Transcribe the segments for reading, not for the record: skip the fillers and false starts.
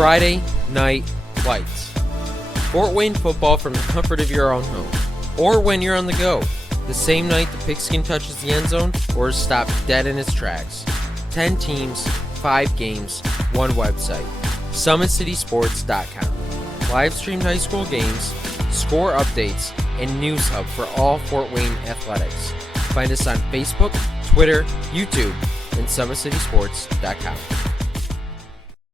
Friday Night Lights. Fort Wayne football from the comfort of your own home, or when you're on the go. The same night the pigskin touches the end zone, or is stopped dead in its tracks. 10 teams, 5 games, 1 website. SummitCitySports.com. Live streamed high school games, score updates, and news hub for all Fort Wayne athletics. Find us on Facebook, Twitter, YouTube, and SummitCitySports.com.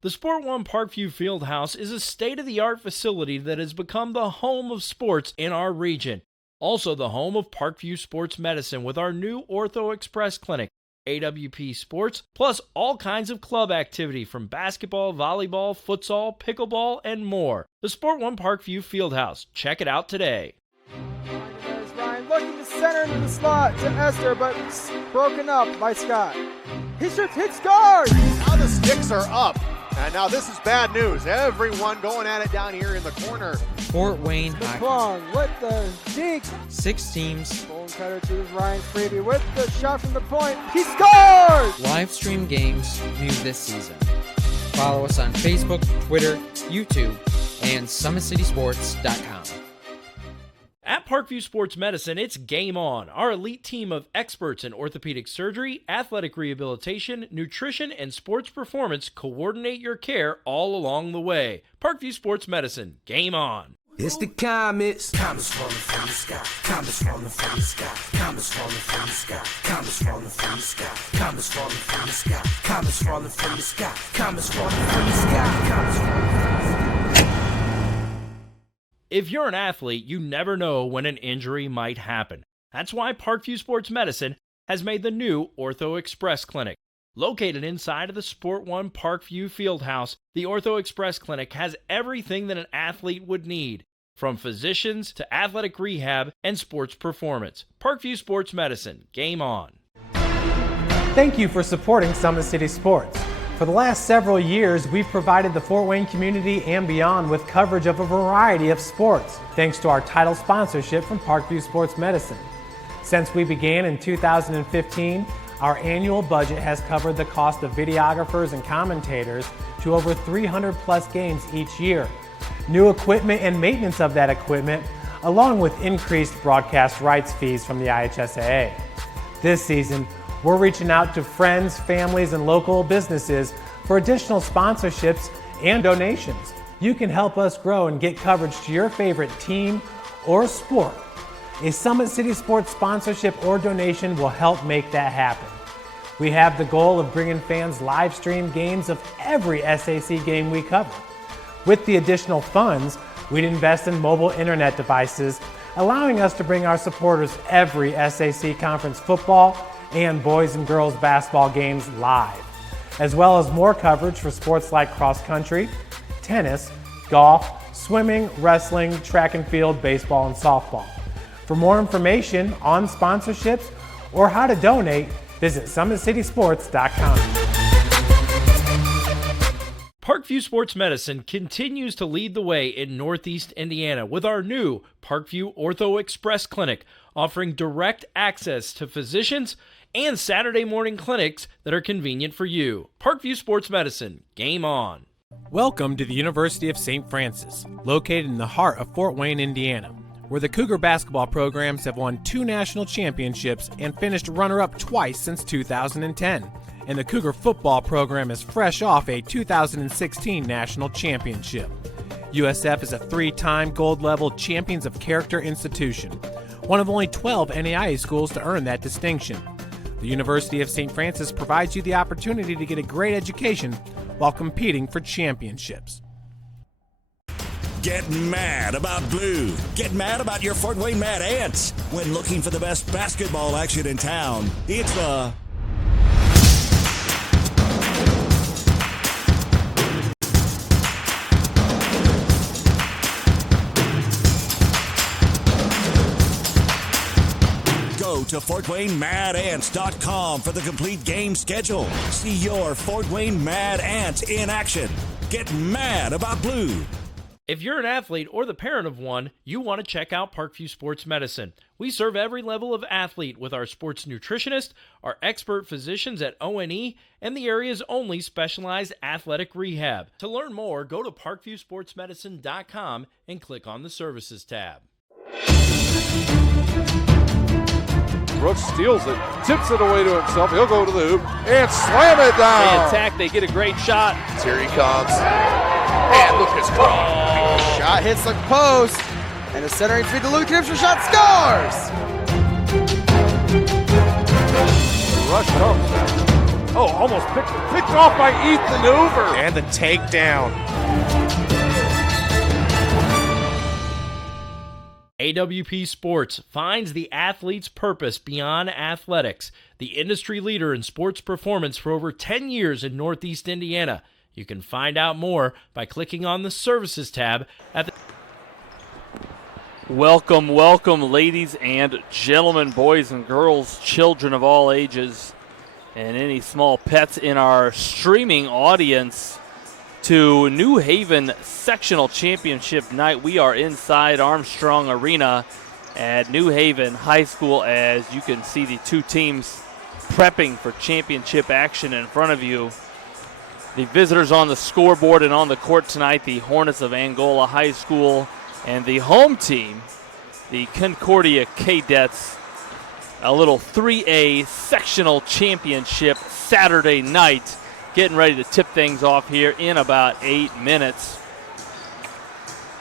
The Sport One Parkview Fieldhouse is a state-of-the-art facility that has become the home of sports in our region. Also the home of Parkview Sports Medicine with our new Ortho Express Clinic, AWP Sports, plus all kinds of club activity from basketball, volleyball, futsal, pickleball, and more. The Sport One Parkview Fieldhouse. Check it out today. There's Ryan looking to center into the slot to Esther, but broken up by Scott. He shoots, hit, scores! Now the sticks are up. And now this is bad news. Everyone going at it down here in the corner. Fort Wayne hockey. McClung with the deke. 6 teams. Bone cutter to Ryan Freeby with the shot from the point. He scores! Live stream games new this season. Follow us on Facebook, Twitter, YouTube, and SummitCitySports.com. At Parkview Sports Medicine, it's game on. Our elite team of experts in orthopedic surgery, athletic rehabilitation, nutrition, and sports performance coordinate your care all along the way. Parkview Sports Medicine, game on. It's the comets. Comets falling from the sky. Comets falling from the sky. Comets falling from the sky. Comets falling from the sky. Comets falling from the sky. Comets falling from the sky. Comets falling from the sky. Comets falling from the sky. If you're an athlete, you never know when an injury might happen. That's why Parkview Sports Medicine has made the new Ortho Express Clinic. Located inside of the Sport One Parkview Fieldhouse, the Ortho Express Clinic has everything that an athlete would need, from physicians to athletic rehab and sports performance. Parkview Sports Medicine, game on. Thank you for supporting Summit City Sports. For the last several years, we've provided the Fort Wayne community and beyond with coverage of a variety of sports, thanks to our title sponsorship from Parkview Sports Medicine. Since we began in 2015, our annual budget has covered the cost of videographers and commentators to over 300 plus games each year. New equipment and maintenance of that equipment, along with increased broadcast rights fees from the IHSAA. This season, we're reaching out to friends, families, and local businesses for additional sponsorships and donations. You can help us grow and get coverage to your favorite team or sport. A Summit City Sports sponsorship or donation will help make that happen. We have the goal of bringing fans live stream games of every SAC game we cover. With the additional funds, we'd invest in mobile internet devices, allowing us to bring our supporters every SAC conference football and boys and girls basketball games live, as well as more coverage for sports like cross country, tennis, golf, swimming, wrestling, track and field, baseball, and softball. For more information on sponsorships or how to donate, visit SummitCitySports.com. Parkview Sports Medicine continues to lead the way in Northeast Indiana with our new Parkview Ortho Express Clinic, offering direct access to physicians and Saturday morning clinics that are convenient for you. Parkview Sports Medicine, game on. Welcome to the University of St. Francis, located in the heart of Fort Wayne, Indiana, where the Cougar basketball programs have won 2 national championships and finished runner-up twice since 2010. And the Cougar football program is fresh off a 2016 national championship. USF is a 3-time gold-level Champions of Character institution, one of only 12 NAIA schools to earn that distinction. The University of St. Francis provides you the opportunity to get a great education while competing for championships. Get mad about blue. Get mad about your Fort Wayne Mad Ants. When looking for the best basketball action in town, it's the Go to FortWayneMadAnts.com for the complete game schedule. See your Fort Wayne Mad Ants in action. Get mad about blue. If you're an athlete or the parent of one, you want to check out Parkview Sports Medicine. We serve every level of athlete with our sports nutritionist, our expert physicians at ONE, and the area's only specialized athletic rehab. To learn more, go to parkviewsportsmedicine.com and click on the Services tab. Brooks steals it, tips it away to himself. He'll go to the hoop and slam it down. They attack, they get a great shot. Here he comes. And Lucas Crum. Shot hits the post, and the centering feed to Luke Knipster, shot scores! The rush comes. Oh, almost picked off by Ethan Hoover. And the takedown. AWP Sports finds the athlete's purpose beyond athletics, the industry leader in sports performance for over 10 years in Northeast Indiana. You can find out more by clicking on the Services tab at the... Welcome, welcome, ladies and gentlemen, boys and girls, children of all ages, and any small pets in our streaming audience to New Haven Sectional Championship Night. We are inside Armstrong Arena at New Haven High School as you can see the two teams prepping for championship action in front of you. The visitors on the scoreboard and on the court tonight, the Hornets of Angola High School, and the home team, the Concordia Cadets, a little 3A sectional championship Saturday night, getting ready to tip things off here in about 8 minutes.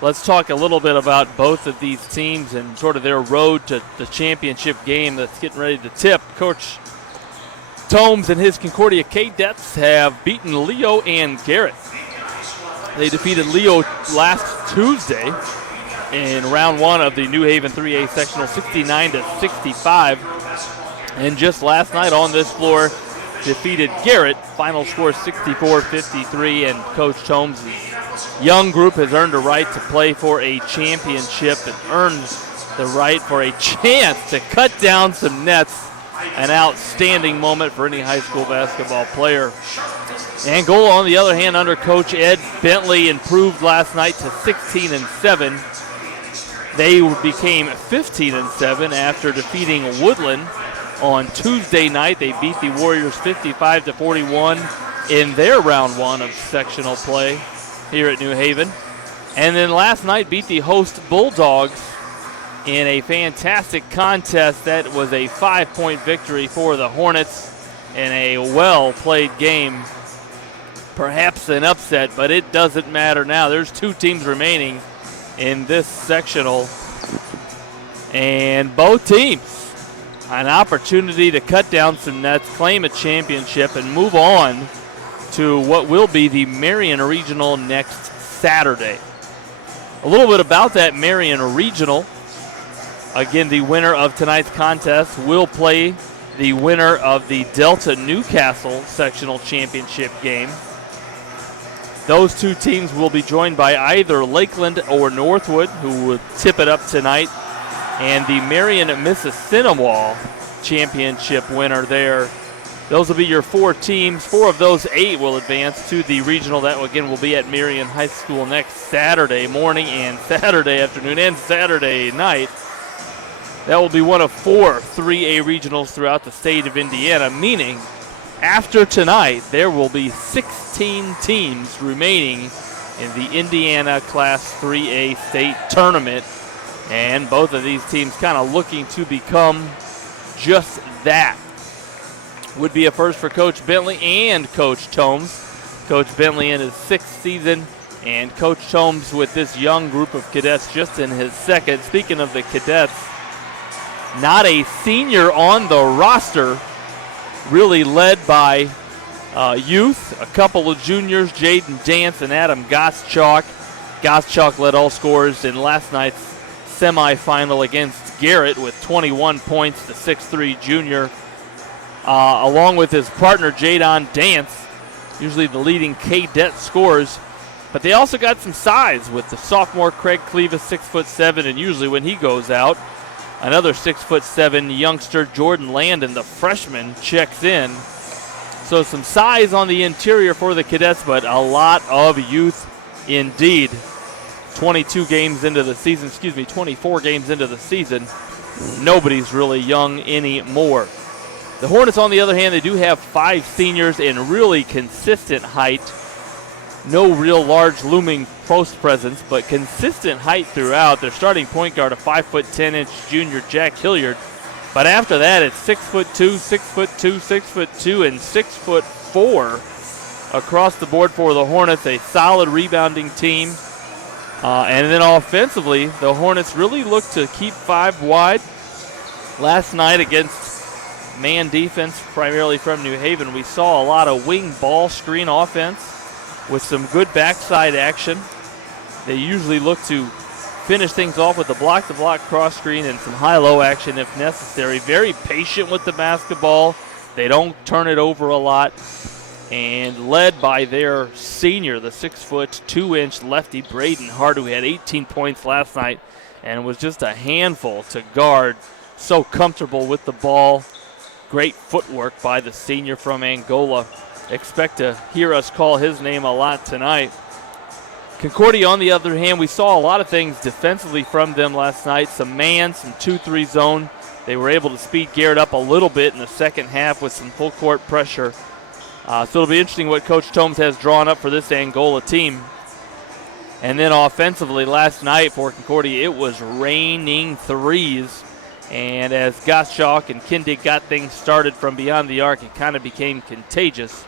Let's talk a little bit about both of these teams and sort of their road to the championship game that's getting ready to tip. Coach Tomes and his Concordia Cadets have beaten Leo and Garrett. They defeated Leo last Tuesday in round one of the New Haven 3A sectional 69-65. And just last night on this floor, defeated Garrett. Final score 64-53, and Coach Tomes' young group has earned a right to play for a championship and earned the right for a chance to cut down some nets. An outstanding moment for any high school basketball player. Angola, on the other hand, under Coach Ed Bentley, improved last night to 16-7. They became 15-7 after defeating Woodland on Tuesday night. They beat the Warriors 55-41 in their round one of sectional play here at New Haven. And then last night beat the host Bulldogs in a fantastic contest. That was a 5-point victory for the Hornets in a well-played game. Perhaps an upset, but it doesn't matter now. There's two teams remaining in this sectional, and both teams an opportunity to cut down some nets, claim a championship, and move on to what will be the Marion Regional next Saturday. A little bit about that Marion Regional. Again, the winner of tonight's contest will play the winner of the Delta Newcastle sectional championship game. Those two teams will be joined by either Lakeland or Northwood, who will tip it up tonight, and the Marion Mississinewa championship winner there. Those will be your four teams. 4 of those 8 will advance to the regional. That, again, will be at Marion High School next Saturday morning and Saturday afternoon and Saturday night. That will be one of 4 3A regionals throughout the state of Indiana, meaning after tonight there will be 16 teams remaining in the Indiana Class 3A state tournament, and both of these teams kind of looking to become just that. Would be a first for Coach Bentley and Coach Tomes. Coach Bentley in his 6th season, and Coach Tomes with this young group of cadets just in his 2nd. Speaking of the cadets, not a senior on the roster, really led by youth, a couple of juniors, Jaden Dance and Adam Goschalk. Goschalk led all scorers in last night's semifinal against Garrett with 21 points, the 6'3 junior, along with his partner Jadon Dance, usually the leading cadet scorers. But they also got some size with the sophomore Craig Clevis, 6'7", and usually when he goes out, another 6'7" youngster, Jordan Landon, the freshman, checks in. So some size on the interior for the cadets, but a lot of youth indeed. 24 games into the season, nobody's really young anymore. The Hornets, on the other hand, they do have 5 seniors in really consistent height. No real large looming post presence, but consistent height throughout. Their starting point guard, a 5'10" junior Jack Hilliard. But after that, it's 6'2", 6'2", 6'2", and 6'4" across the board for the Hornets. A solid rebounding team. And then offensively, the Hornets really look to keep 5 wide. Last night against man defense, primarily from New Haven, we saw a lot of wing ball screen offense with some good backside action. They usually look to finish things off with the block-to-block cross screen and some high-low action if necessary. Very patient with the basketball. They don't turn it over a lot. And led by their senior, the 6'2" lefty Braden Hart, who had 18 points last night and was just a handful to guard. So comfortable with the ball. Great footwork by the senior from Angola. Expect to hear us call his name a lot tonight. Concordia, on the other hand, we saw a lot of things defensively from them last night. Some man, some 2-3 zone. They were able to speed Garrett up a little bit in the second half with some full court pressure. So it'll be interesting what Coach Tomes has drawn up for this Angola team. And then offensively last night for Concordia, it was raining threes. And as Gottschalk and Kindig got things started from beyond the arc, it kind of became contagious.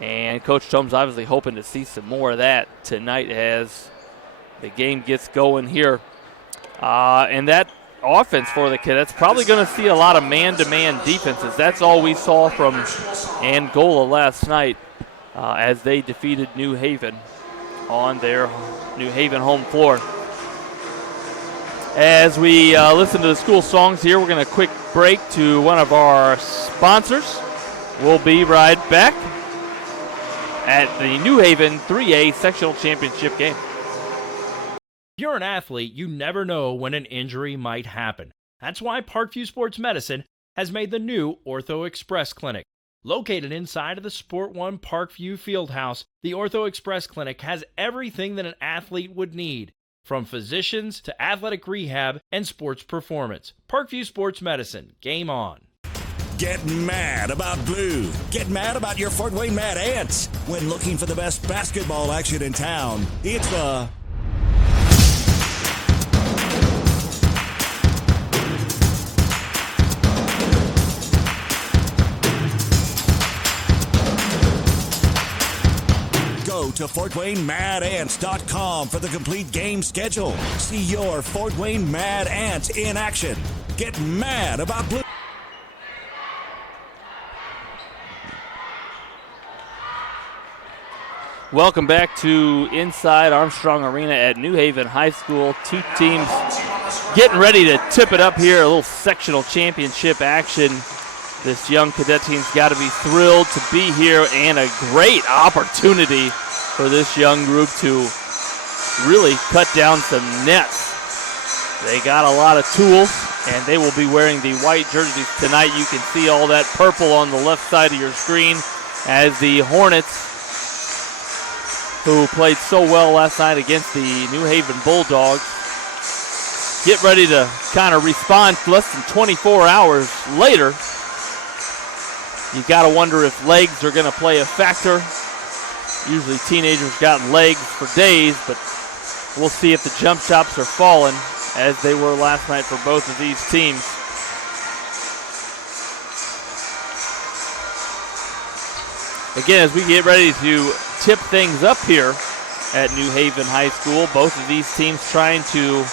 And Coach Tomes obviously hoping to see some more of that tonight as the game gets going here. And that offense for the Cadets, probably going to see a lot of man-to-man defenses. That's all we saw from Angola last night as they defeated New Haven on their New Haven home floor. As we listen to the school songs here, we're going to quick break to one of our sponsors. We'll be right back at the New Haven 3A Sectional Championship game. If you're an athlete, you never know when an injury might happen. That's why Parkview Sports Medicine has made the new Ortho Express Clinic. Located inside of the Sport One Parkview Fieldhouse, the Ortho Express Clinic has everything that an athlete would need, from physicians to athletic rehab and sports performance. Parkview Sports Medicine, game on. Get mad about blue. Get mad about your Fort Wayne Mad Ants. When looking for the best basketball action in town, it's the Go to FortWayneMadAnts.com for the complete game schedule. See your Fort Wayne Mad Ants in action. Get mad about blue. Welcome back to Inside Armstrong Arena at New Haven High School. Two teams getting ready to tip it up here, a little sectional championship action. This young cadet team's got to be thrilled to be here, and a great opportunity for this young group to really cut down some nets. They got a lot of tools, and they will be wearing the white jerseys tonight. You can see all that purple on the left side of your screen as the Hornets, who played so well last night against the New Haven Bulldogs, get ready to kind of respond less than 24 hours later. You got to wonder if legs are going to play a factor. Usually teenagers got legs for days, but we'll see if the jump shots are falling as they were last night for both of these teams. Again, as we get ready to tip things up here at New Haven High School, both of these teams trying to,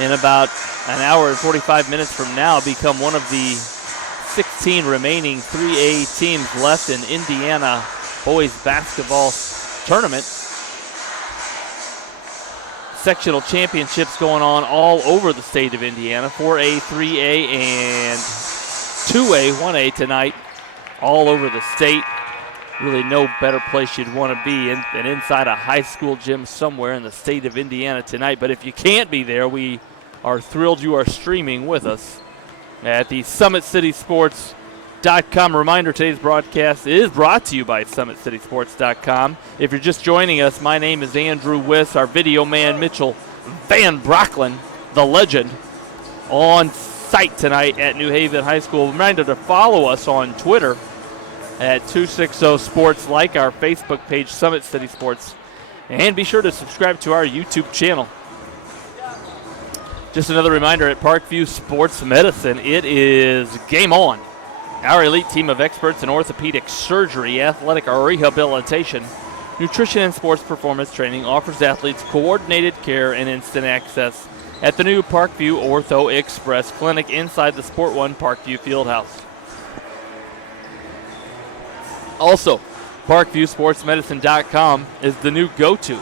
in about an hour and 45 minutes from now, become one of the 16 remaining 3A teams left in Indiana boys basketball tournament. Sectional championships going on all over the state of Indiana. 4A, 3A, and 2A, 1A tonight, all over the state. Really no better place you'd want to be than inside a high school gym somewhere in the state of Indiana tonight. But if you can't be there, we are thrilled you are streaming with us at the Summit City Sports SummitCitySports.com. Reminder, today's broadcast is brought to you by SummitCitySports.com. If you're just joining us, my name is Andrew Wiss. Our video man, Mitchell Van Brocklin, the legend, on site tonight at New Haven High School. Reminder to follow us on Twitter at 260 Sports, like our Facebook page, Summit City Sports, and be sure to subscribe to our YouTube channel. Just another reminder at Parkview Sports Medicine, it is game on. Our elite team of experts in orthopedic surgery, athletic rehabilitation, nutrition, and sports performance training offers athletes coordinated care and instant access at the new Parkview Ortho Express Clinic inside the Sport One Parkview Fieldhouse. Also, ParkviewSportsMedicine.com is the new go-to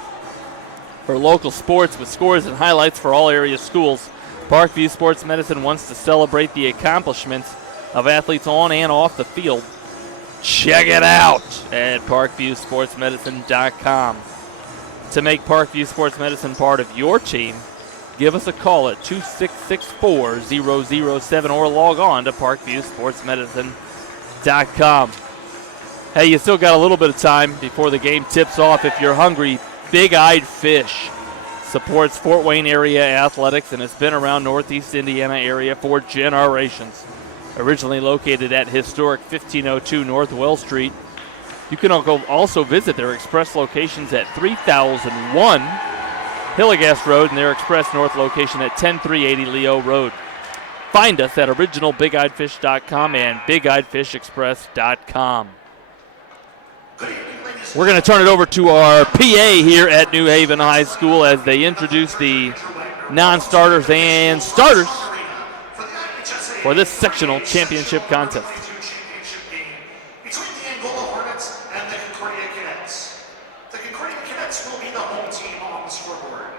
for local sports with scores and highlights for all area schools. Parkview Sports Medicine wants to celebrate the accomplishments of athletes on and off the field. Check it out at ParkviewSportsMedicine.com. To make Parkview Sports Medicine part of your team, give us a call at 266-4007 or log on to ParkviewSportsMedicine.com. Hey, you still got a little bit of time before the game tips off. If you're hungry, Big Eyed Fish supports Fort Wayne area athletics and has been around Northeast Indiana area for generations. Originally located at historic 1502 North Well Street, you can also visit their express locations at 3001 Hilliard Road and their express north location at 10380 Leo Road. Find us at originalbigeyeedfish.com and bigeyeedfishexpress.com. We're going to turn it over to our PA here at New Haven High School as they introduce the non-starters and starters for this sectional championship contest. Between the Angola Hornets and the Concordia Cadets. The Concordia Cadets will be the home team on the scoreboard.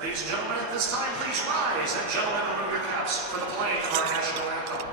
Ladies and gentlemen, at this time, please rise, and gentlemen, remove your caps for the playing of our national anthem.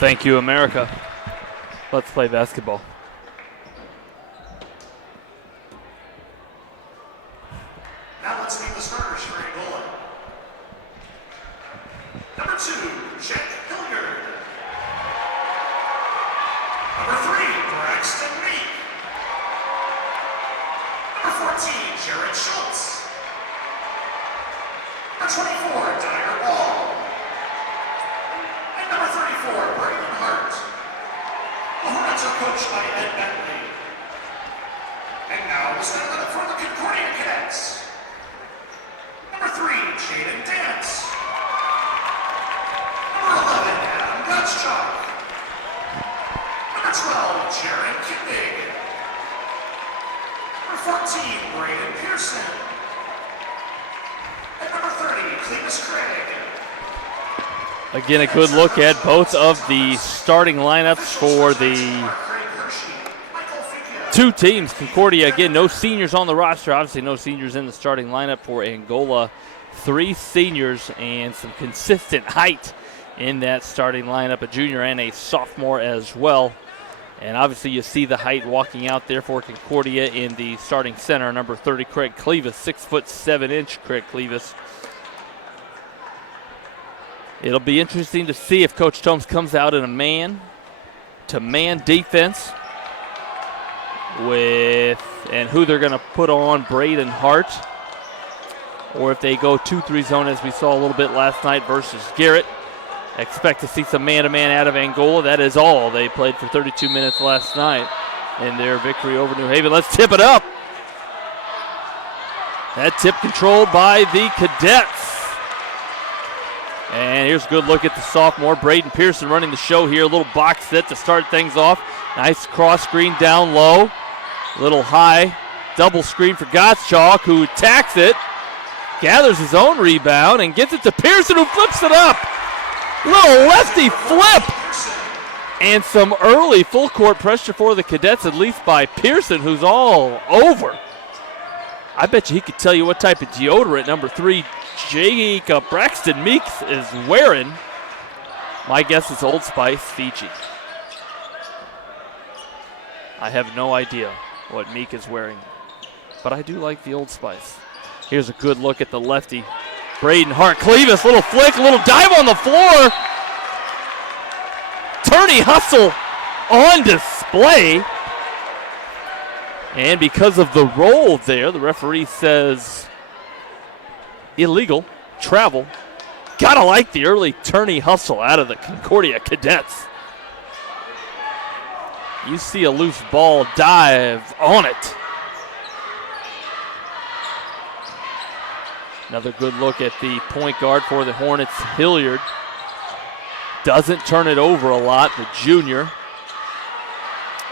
Thank you, America. Let's play basketball. Now let's meet the starters for Angola. Number 2, Jack Hilliard. Number 3, Braxton Meek. Number 14, Jared Schultz. Number 24, Dyer Ball. And number 34, Braden Hart. The Hornets are coached by Ed Bentley. And now we'll start with for the Concordia Cadets. Number 3, Jaden Dance. Number 11, Adam Gottschalk. Number 12, Jaron Kindig. Number 14, Braden Pearson. And number 30, Cletus Craig. Again, a good look at both of the starting lineups for the two teams. Concordia, again, no seniors on the roster. Obviously, no seniors in the starting lineup for Angola. 3 seniors and some consistent height in that starting lineup, a junior and a sophomore as well. And obviously, you see the height walking out there for Concordia in the starting center. Number 30, Craig Clevis, 6'7" Craig Clevis. It'll be interesting to see if Coach Thomas comes out in a man-to-man defense and who they're going to put on Braden Hart, or if they go 2-3 zone as we saw a little bit last night versus Garrett. Expect to see some man-to-man out of Angola. That is all. They played for 32 minutes last night in their victory over New Haven. Let's tip it up. That tip controlled by the Cadets. And here's a good look at the sophomore, Braden Pearson, running the show here. A little box set to start things off. Nice cross screen down low. A little high double screen for Gottschalk, who attacks it, gathers his own rebound, and gets it to Pearson, who flips it up. Little lefty flip. And some early full court pressure for the Cadets, at least by Pearson, who's all over. I bet you he could tell you what type of deodorant number 3 Braxton Meek is wearing. My guess is Old Spice Fiji. I have no idea what Meek is wearing, but I do like the Old Spice. Here's a good look at the lefty, Braden Hart. Clevis, little flick, a little dive on the floor. Tourney hustle on display. And because of the roll there, the referee says illegal travel. Gotta like the early tourney hustle out of the Concordia Cadets. You see a loose ball, dive on it. Another good look at the point guard for the Hornets, Hilliard. Doesn't turn it over a lot, the junior.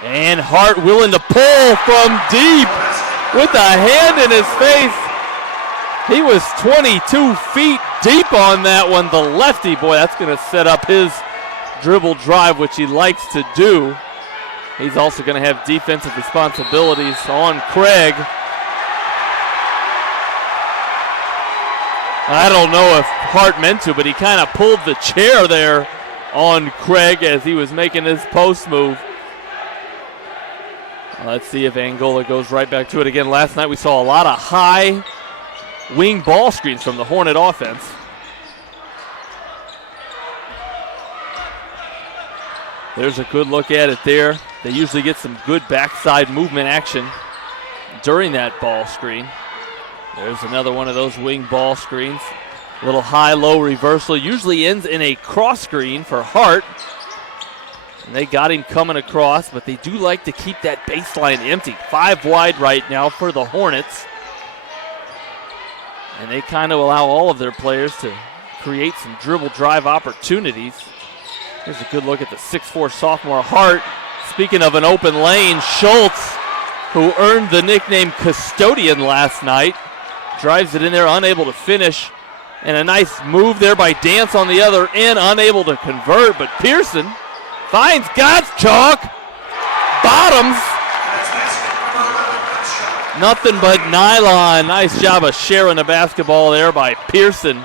And Hart willing to pull from deep with a hand in his face. He was 22 feet deep on that one. The lefty, boy, that's going to set up his dribble drive, which he likes to do. He's also going to have defensive responsibilities on Craig. I don't know if Hart meant to, but he kind of pulled the chair there on Craig as he was making his post move. Let's see if Angola goes right back to it again. Last night we saw a lot of high wing ball screens from the Hornet offense. There's a good look at it there. They usually get some good backside movement action during that ball screen. There's another one of those wing ball screens. A little high-low reversal. Usually ends in a cross screen for Hart. And they got him coming across, but they do like to keep that baseline empty. 5 wide right now for the Hornets. And they kind of allow all of their players to create some dribble drive opportunities. Here's a good look at the 6'4 sophomore Hart. Speaking of an open lane, Schultz, who earned the nickname Custodian last night, drives it in there, unable to finish. And a nice move there by Dance on the other end, unable to convert, but Pearson finds Gottschalk, bottoms. Nothing but nylon. Nice job of sharing the basketball there by Pearson.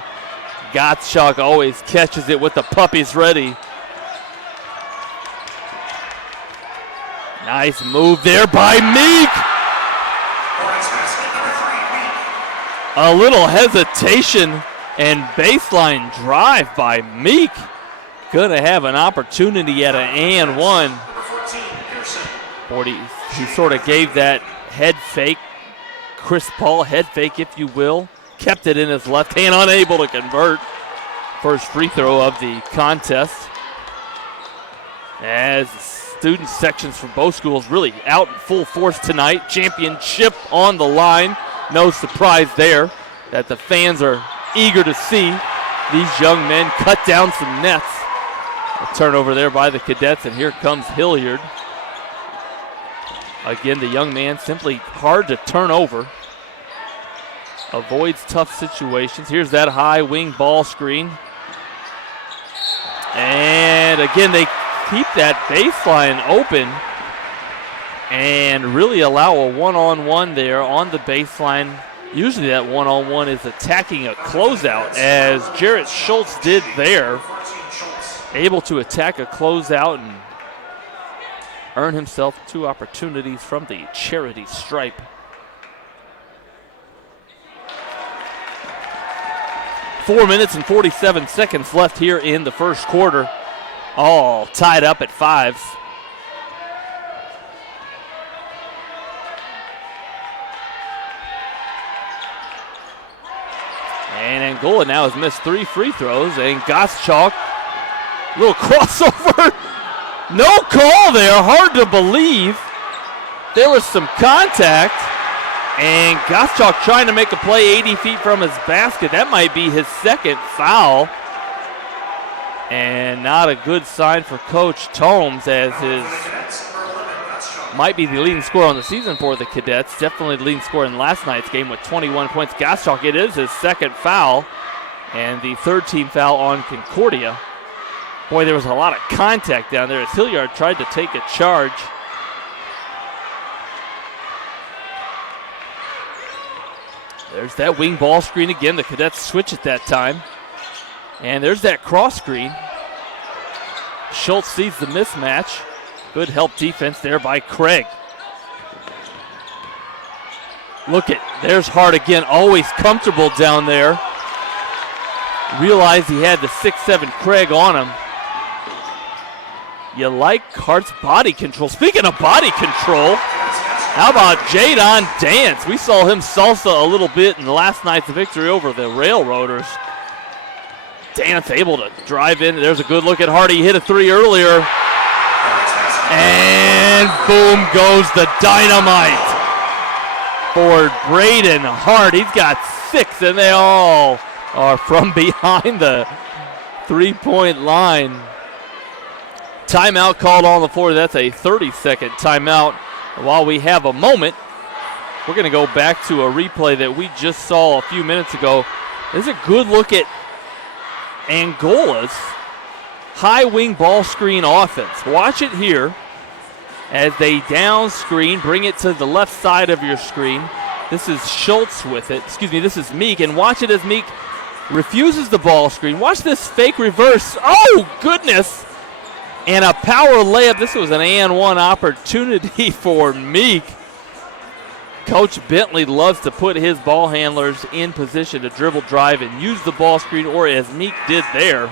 Gottschalk always catches it with the puppies ready. Nice move there by Meek. A little hesitation and baseline drive by Meek. Gonna have an opportunity at an and one. He sort of gave that head fake, Chris Paul head fake, if you will. Kept it in his left hand, unable to convert. First free throw of the contest. As student sections from both schools really out in full force tonight. Championship on the line. No surprise there that the fans are eager to see these young men cut down some nets. A turnover there by the Cadets, and here comes Hilliard. Again, the young man simply hard to turn over. Avoids tough situations. Here's that high wing ball screen. And again, they keep that baseline open and really allow a one-on-one there on the baseline. Usually that one-on-one is attacking a closeout, as Jarrett Schultz did there. Able to attack a closeout and earn himself 2 opportunities from the charity stripe. 4 minutes and 47 seconds left here in the first quarter. All tied up at 5. And Angola now has missed 3 free throws. And Gottschalk, little crossover. No call there. Hard to believe. There was some contact. And Gottschalk trying to make a play 80 feet from his basket. That might be his second foul. And not a good sign for Coach Tomes, as his might be the leading scorer on the season for the Cadets. Definitely the leading scorer in last night's game with 21 points. Gottschalk, it is his second foul and the third team foul on Concordia. Boy, there was a lot of contact down there as Hilliard tried to take a charge. There's that wing ball screen again. The Cadets switch at that time. And there's that cross screen. Schultz sees the mismatch. Good help defense there by Craig. Look at, there's Hart again, always comfortable down there. Realized he had the 6'7" Craig on him. You like Hart's body control. Speaking of body control, how about Jadon Dance? We saw him salsa a little bit in last night's victory over the Railroaders. Dance able to drive in. There's a good look at Hart. He hit a 3 earlier. And boom goes the dynamite for Braden Hart. He's got 6, and they all are from behind the 3-point line. Timeout called on the floor. That's a 30-second timeout. While we have a moment, we're going to go back to a replay that we just saw a few minutes ago. This is a good look at Angola's high wing ball screen offense. Watch it here as they down screen, bring it to the left side of your screen. This is Schultz with it. This is Meek. And watch it as Meek refuses the ball screen. Watch this fake reverse. Oh, goodness. And a power layup. This was an and-one opportunity for Meek. Coach Bentley loves to put his ball handlers in position to dribble, drive, and use the ball screen, or as Meek did there,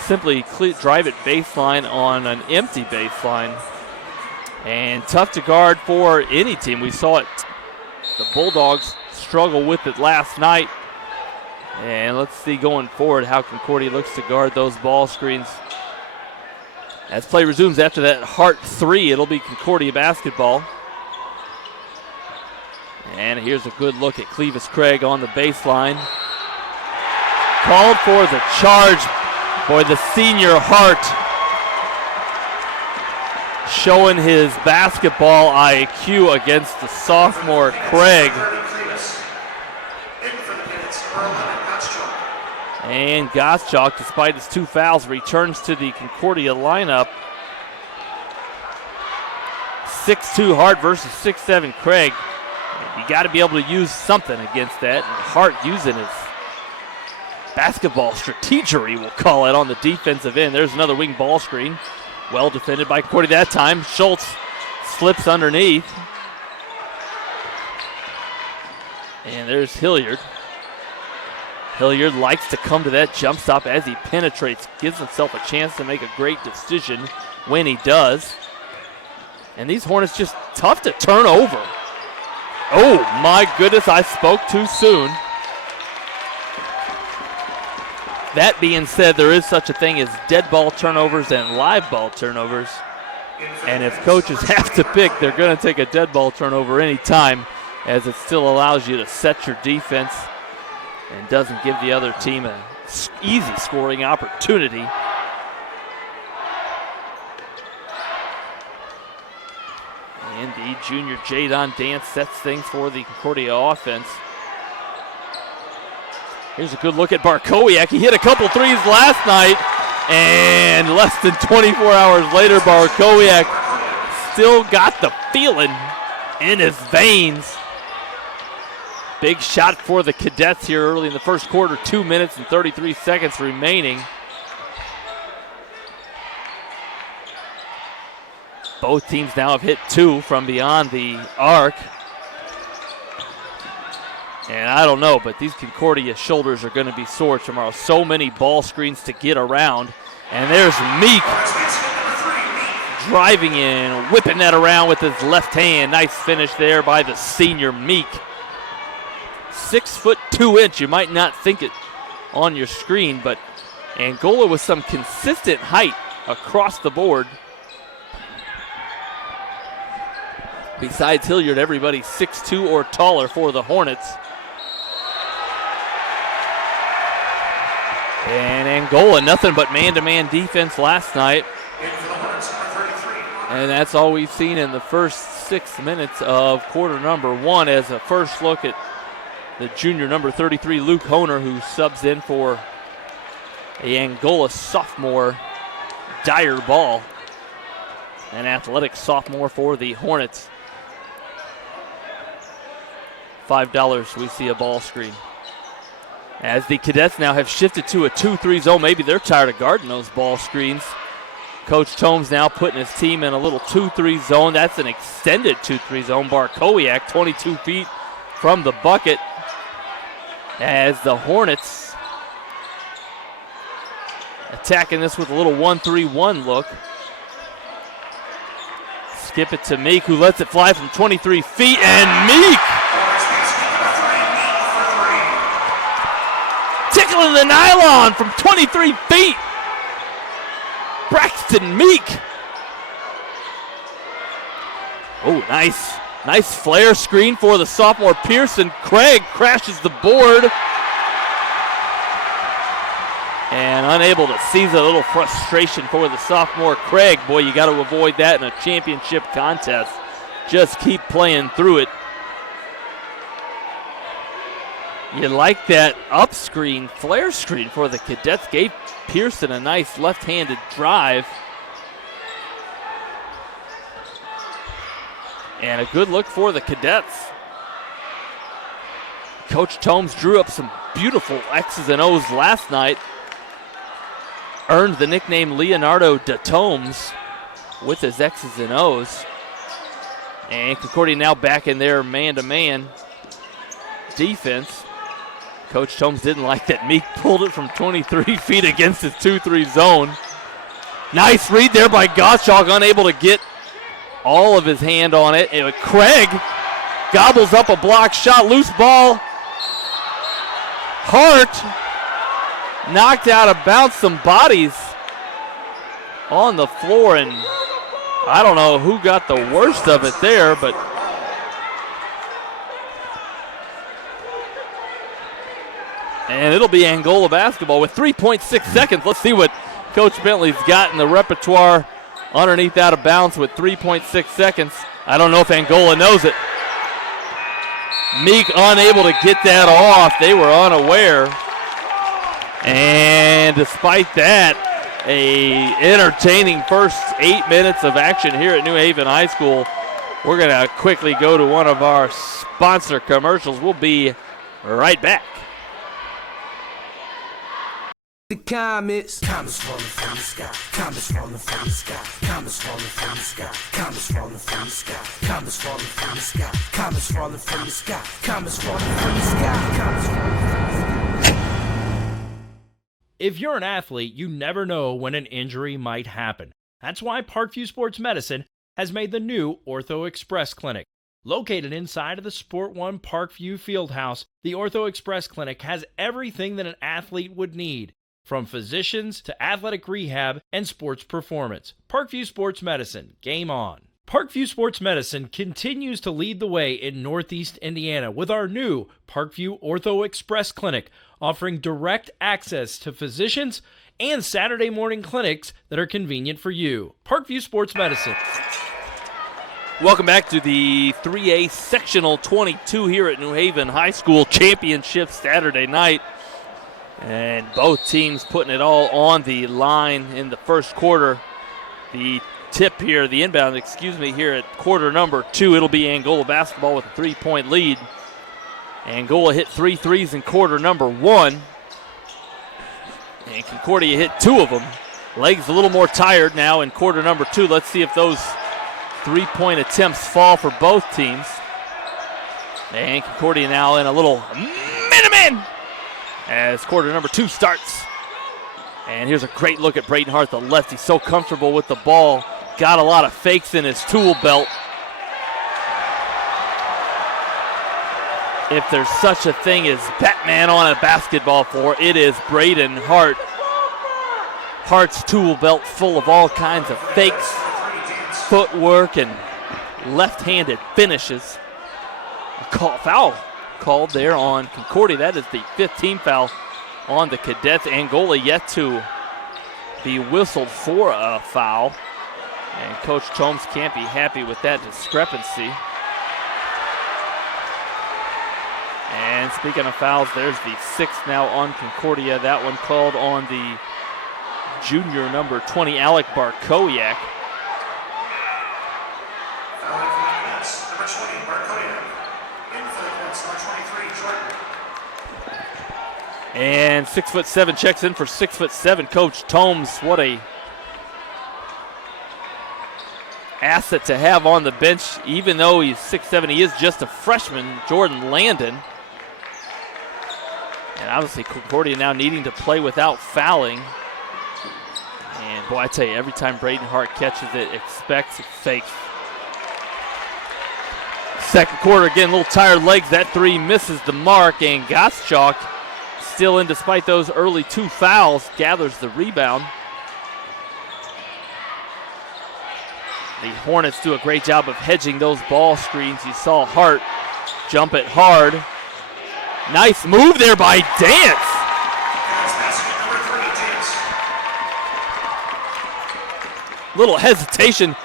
simply drive it baseline on an empty baseline. And tough to guard for any team. We saw it. The Bulldogs struggle with it last night. And let's see going forward how Concordia looks to guard those ball screens. As play resumes after that Hart 3, it'll be Concordia basketball. And here's a good look at Clevis Craig on the baseline. Called for the charge. Boy, the senior Hart showing his basketball IQ against the sophomore Craig. And Gottschalk, despite his 2 fouls, returns to the Concordia lineup. 6'2" Hart versus 6'7" Craig. You got to be able to use something against that. And Hart using his basketball strategery, we'll call it, on the defensive end. There's another wing ball screen. Well defended by Concordia that time. Schultz slips underneath. And there's Hilliard. Hilliard likes to come to that jump stop as he penetrates, gives himself a chance to make a great decision when he does. And these Hornets just tough to turn over. Oh my goodness, I spoke too soon. That being said, there is such a thing as dead ball turnovers and live ball turnovers. And if coaches have to pick, they're going to take a dead ball turnover any time, as it still allows you to set your defense and doesn't give the other team an easy scoring opportunity. And the junior Jadon Dance sets things for the Concordia offense. Here's a good look at Barkowiak. He hit a couple threes last night, and less than 24 hours later, Barkowiak still got the feeling in his veins. Big shot for the Cadets here early in the first quarter, 2 minutes and 33 seconds remaining. Both teams now have hit 2 from beyond the arc. And I don't know, but these Concordia shoulders are going to be sore tomorrow. So many ball screens to get around. And there's Meek driving in, whipping that around with his left hand. Nice finish there by the senior Meek. 6'2". You might not think it on your screen, but Angola with some consistent height across the board. Besides Hilliard, everybody 6'2" or taller for the Hornets. And Angola, nothing but man-to-man defense last night. And that's all we've seen in the first 6 minutes of quarter number 1, as a first look at the junior number 33, Luke Hohner, who subs in for a Angola sophomore, Dyer Ball, an athletic sophomore for the Hornets. $5 we see a ball screen. As the Cadets now have shifted to a 2-3 zone. Maybe they're tired of guarding those ball screens. Coach Tomes now putting his team in a little 2-3 zone. That's an extended 2-3 zone. Barkowiak 22 feet from the bucket. As the Hornets attacking this with a little 1-3-1 look. Skip it to Meek, who lets it fly from 23 feet. And Meek tickling the nylon from 23 feet. Braxton Meek. Oh, nice flare screen for the sophomore Pearson. Craig crashes the board. And unable to seize a little frustration for the sophomore Craig. Boy, you got to avoid that in a championship contest. Just keep playing through it. You like that up screen, flare screen for the Cadets. Gave Pearson a nice left-handed drive. And a good look for the Cadets. Coach Tomes drew up some beautiful X's and O's last night. Earned the nickname Leonardo da Tomes with his X's and O's. And Concordia now back in their man-to-man defense. Coach Tomes didn't like that Meek pulled it from 23 feet against his 2-3 zone. Nice read there by Gottschalk, unable to get all of his hand on it. And Craig gobbles up a block shot, loose ball. Hart knocked out of bounds, some bodies on the floor, and I don't know who got the worst of it there, but and it'll be Angola basketball with 3.6 seconds. Let's see what Coach Bentley's got in the repertoire underneath out of bounds with 3.6 seconds. I don't know if Angola knows it. Meek unable to get that off. They were unaware. And despite that, a entertaining first 8 minutes of action here at New Haven High School. We're going to quickly go to one of our sponsor commercials. We'll be right back. The comets falling from the sky, comets falling from the sky, comets falling from the sky, comets falling from the sky, comets falling from the sky, comets falling from the sky, comets falling from the sky, comets falling from the sky. If you're an athlete, you never know when an injury might happen. That's why Parkview Sports Medicine has made the new Ortho Express Clinic. Located inside of the Sport One Parkview Fieldhouse, the Ortho Express Clinic has everything that an athlete would need, from physicians to athletic rehab and sports performance. Parkview Sports Medicine, game on. Parkview Sports Medicine continues to lead the way in Northeast Indiana with our new Parkview Ortho Express Clinic, offering direct access to physicians and Saturday morning clinics that are convenient for you. Parkview Sports Medicine. Welcome back to the 3A Sectional 22 here at New Haven High School Championship Saturday night. And both teams putting it all on the line in the first quarter. The tip here, the inbound, here at quarter number 2. It'll be Angola basketball with a 3-point lead. Angola hit 3 threes in quarter number 1. And Concordia hit 2 of them. Legs a little more tired now in quarter number 2. Let's see if those 3-point attempts fall for both teams. And Concordia now in a little minute as quarter number 2 starts. And here's a great look at Braden Hart, the lefty, so comfortable with the ball. Got a lot of fakes in his tool belt. If there's such a thing as Batman on a basketball floor, it is Braden Hart. Hart's tool belt full of all kinds of fakes, footwork, and left-handed finishes. A foul called there on Concordia. That is the 5th team foul on the Cadets. Angola yet to be whistled for a foul. And Coach Tomes can't be happy with that discrepancy. And speaking of fouls, there's the 6th now on Concordia. That one called on the junior number 20, Alec Barkowiak. Number 20, Barkowiak. In for the Cadets, number 23, Jordan. And 6'7" checks in for 6'7" Coach Tomes. What a asset to have on the bench. Even though he's 6'7", he is just a freshman, Jordan Landon. And obviously Concordia now needing to play without fouling. And boy, I tell you, every time Braden Hart catches it, expects fakes. Second quarter, again, a little tired legs. That 3 misses the mark, and Gottschalk still in despite those early 2 fouls, gathers the rebound. The Hornets do a great job of hedging those ball screens. You saw Hart jump it hard. Nice move there by Dance. Little hesitation.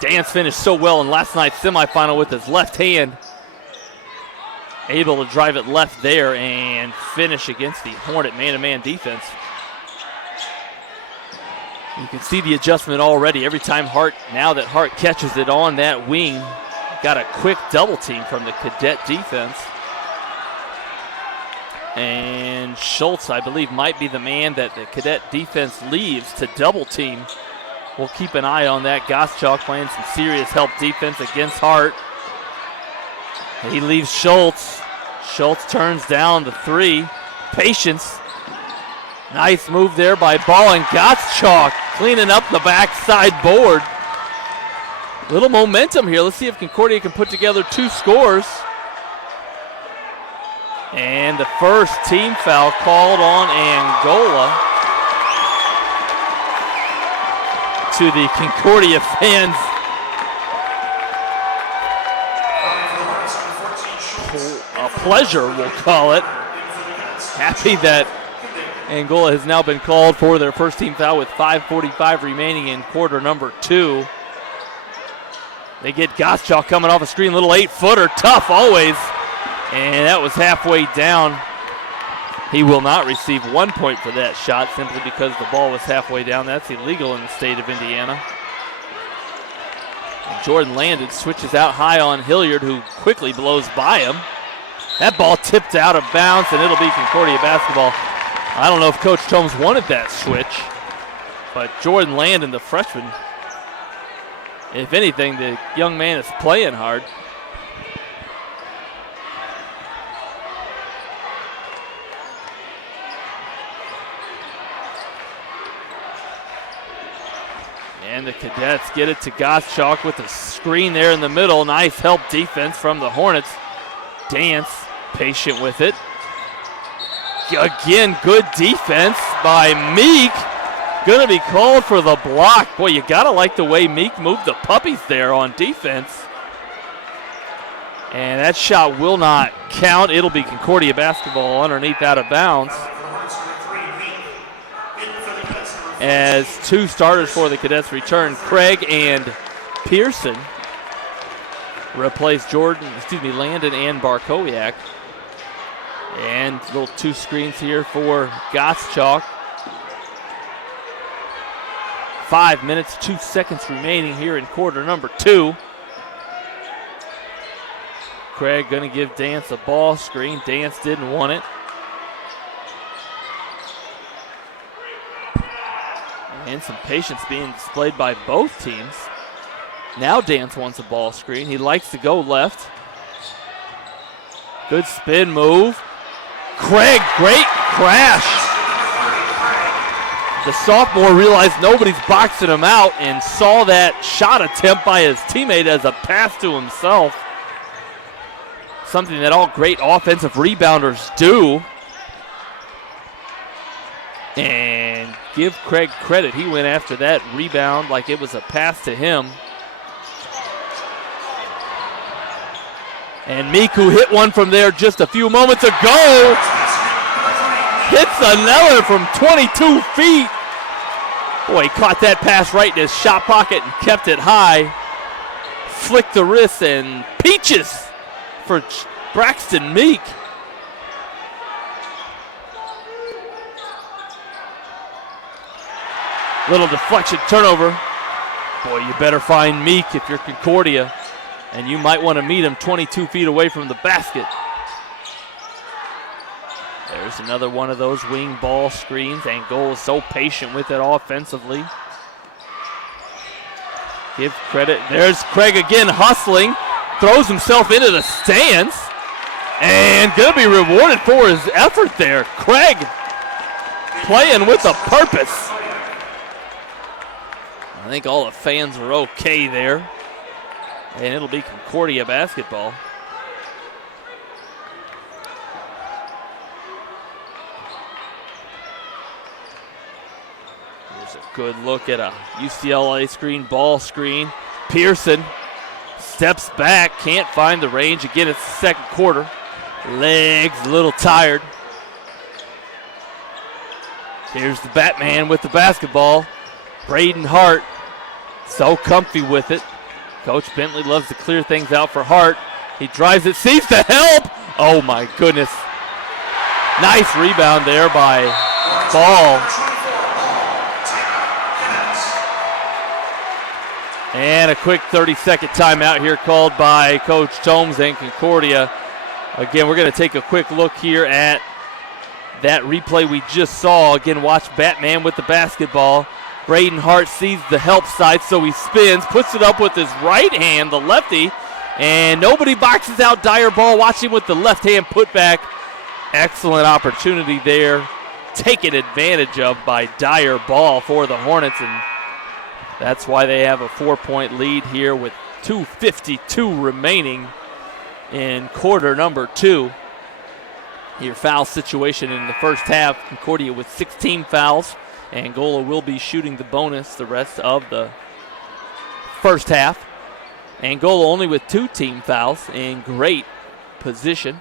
Dance finished so well in last night's semifinal with his left hand. Able to drive it left there and finish against the Hornet man-to-man defense. You can see the adjustment already. Every time now that Hart catches it on that wing, got a quick double team from the Cadet defense. And Schultz, I believe, might be the man that the Cadet defense leaves to double team. We'll keep an eye on that. Gottschalk playing some serious help defense against Hart. He leaves Schultz. Schultz turns down the 3. Patience. Nice move there by Ball, and Gottschalk cleaning up the backside board. Little momentum here. Let's see if Concordia can put together 2 scores. And the first team foul called on Angola. To the Concordia fans. A pleasure, we'll call it. Happy that Angola has now been called for their first team foul with 5:45 remaining in quarter number 2. They get Gottschalk coming off a screen, little 8-footer, tough always. And that was halfway down. He will not receive 1 point for that shot simply because the ball was halfway down. That's illegal in the state of Indiana. And Jordan Landon switches out high on Hilliard, who quickly blows by him. That ball tipped out of bounds, and it'll be Concordia basketball. I don't know if Coach Tomes wanted that switch, but Jordan Landon, the freshman, if anything, the young man is playing hard. And the Cadets get it to Gottschalk with a screen there in the middle. Nice help defense from the Hornets. Dance, patient with it. Again, good defense by Meek. Gonna be called for the block. Boy, you gotta like the way Meek moved the puppies there on defense. And that shot will not count. It'll be Concordia basketball underneath out of bounds. As 2 starters for the Cadets return, Craig and Pearson replace Landon and Barkowiak. And little 2 screens here for Gottschalk. 5 minutes, 2 seconds remaining here in quarter number 2. Craig gonna give Dance a ball screen. Dance didn't want it. And some patience being displayed by both teams. Now Dance wants a ball screen. He likes to go left. Good spin move. Craig, great crash. The sophomore realized nobody's boxing him out and saw that shot attempt by his teammate as a pass to himself. Something that all great offensive rebounders do. And give Craig credit. He went after that rebound like it was a pass to him. And Meek, who hit one from there just a few moments ago, hits another from 22 feet. Boy, he caught that pass right in his shot pocket and kept it high. Flicked the wrist and peaches for Braxton Meek. Little deflection turnover. Boy, you better find Meek if you're Concordia. And you might want to meet him 22 feet away from the basket. There's another one of those wing ball screens. Angola is so patient with it offensively. Give credit. There's Craig again hustling. Throws himself into the stands. And going to be rewarded for his effort there. Craig playing with a purpose. I think all the fans were okay there. And it'll be Concordia basketball. Here's a good look at a UCLA screen, ball screen. Pearson steps back, can't find the range. Again, it's the second quarter. Legs a little tired. Here's the Batman with the basketball. Braden Hart, so comfy with it. Coach Bentley loves to clear things out for Hart. He drives it, sees the help. Oh my goodness. Nice rebound there by Ball. And a quick 30-second timeout here called by Coach Tomes and Concordia. Again, we're going to take a quick look here at that replay we just saw. Again, watch Batman with the basketball. Braden Hart sees the help side, so he spins, puts it up with his right hand, the lefty, and nobody boxes out Dyer Ball. Watch him with the left hand putback. Excellent opportunity there, taken advantage of by Dyer Ball for the Hornets, and that's why they have a 4-point lead here with 2:52 remaining in quarter number 2. Your foul situation in the first half, Concordia with 16 fouls. Angola will be shooting the bonus the rest of the first half. Angola only with 2 team fouls in great position.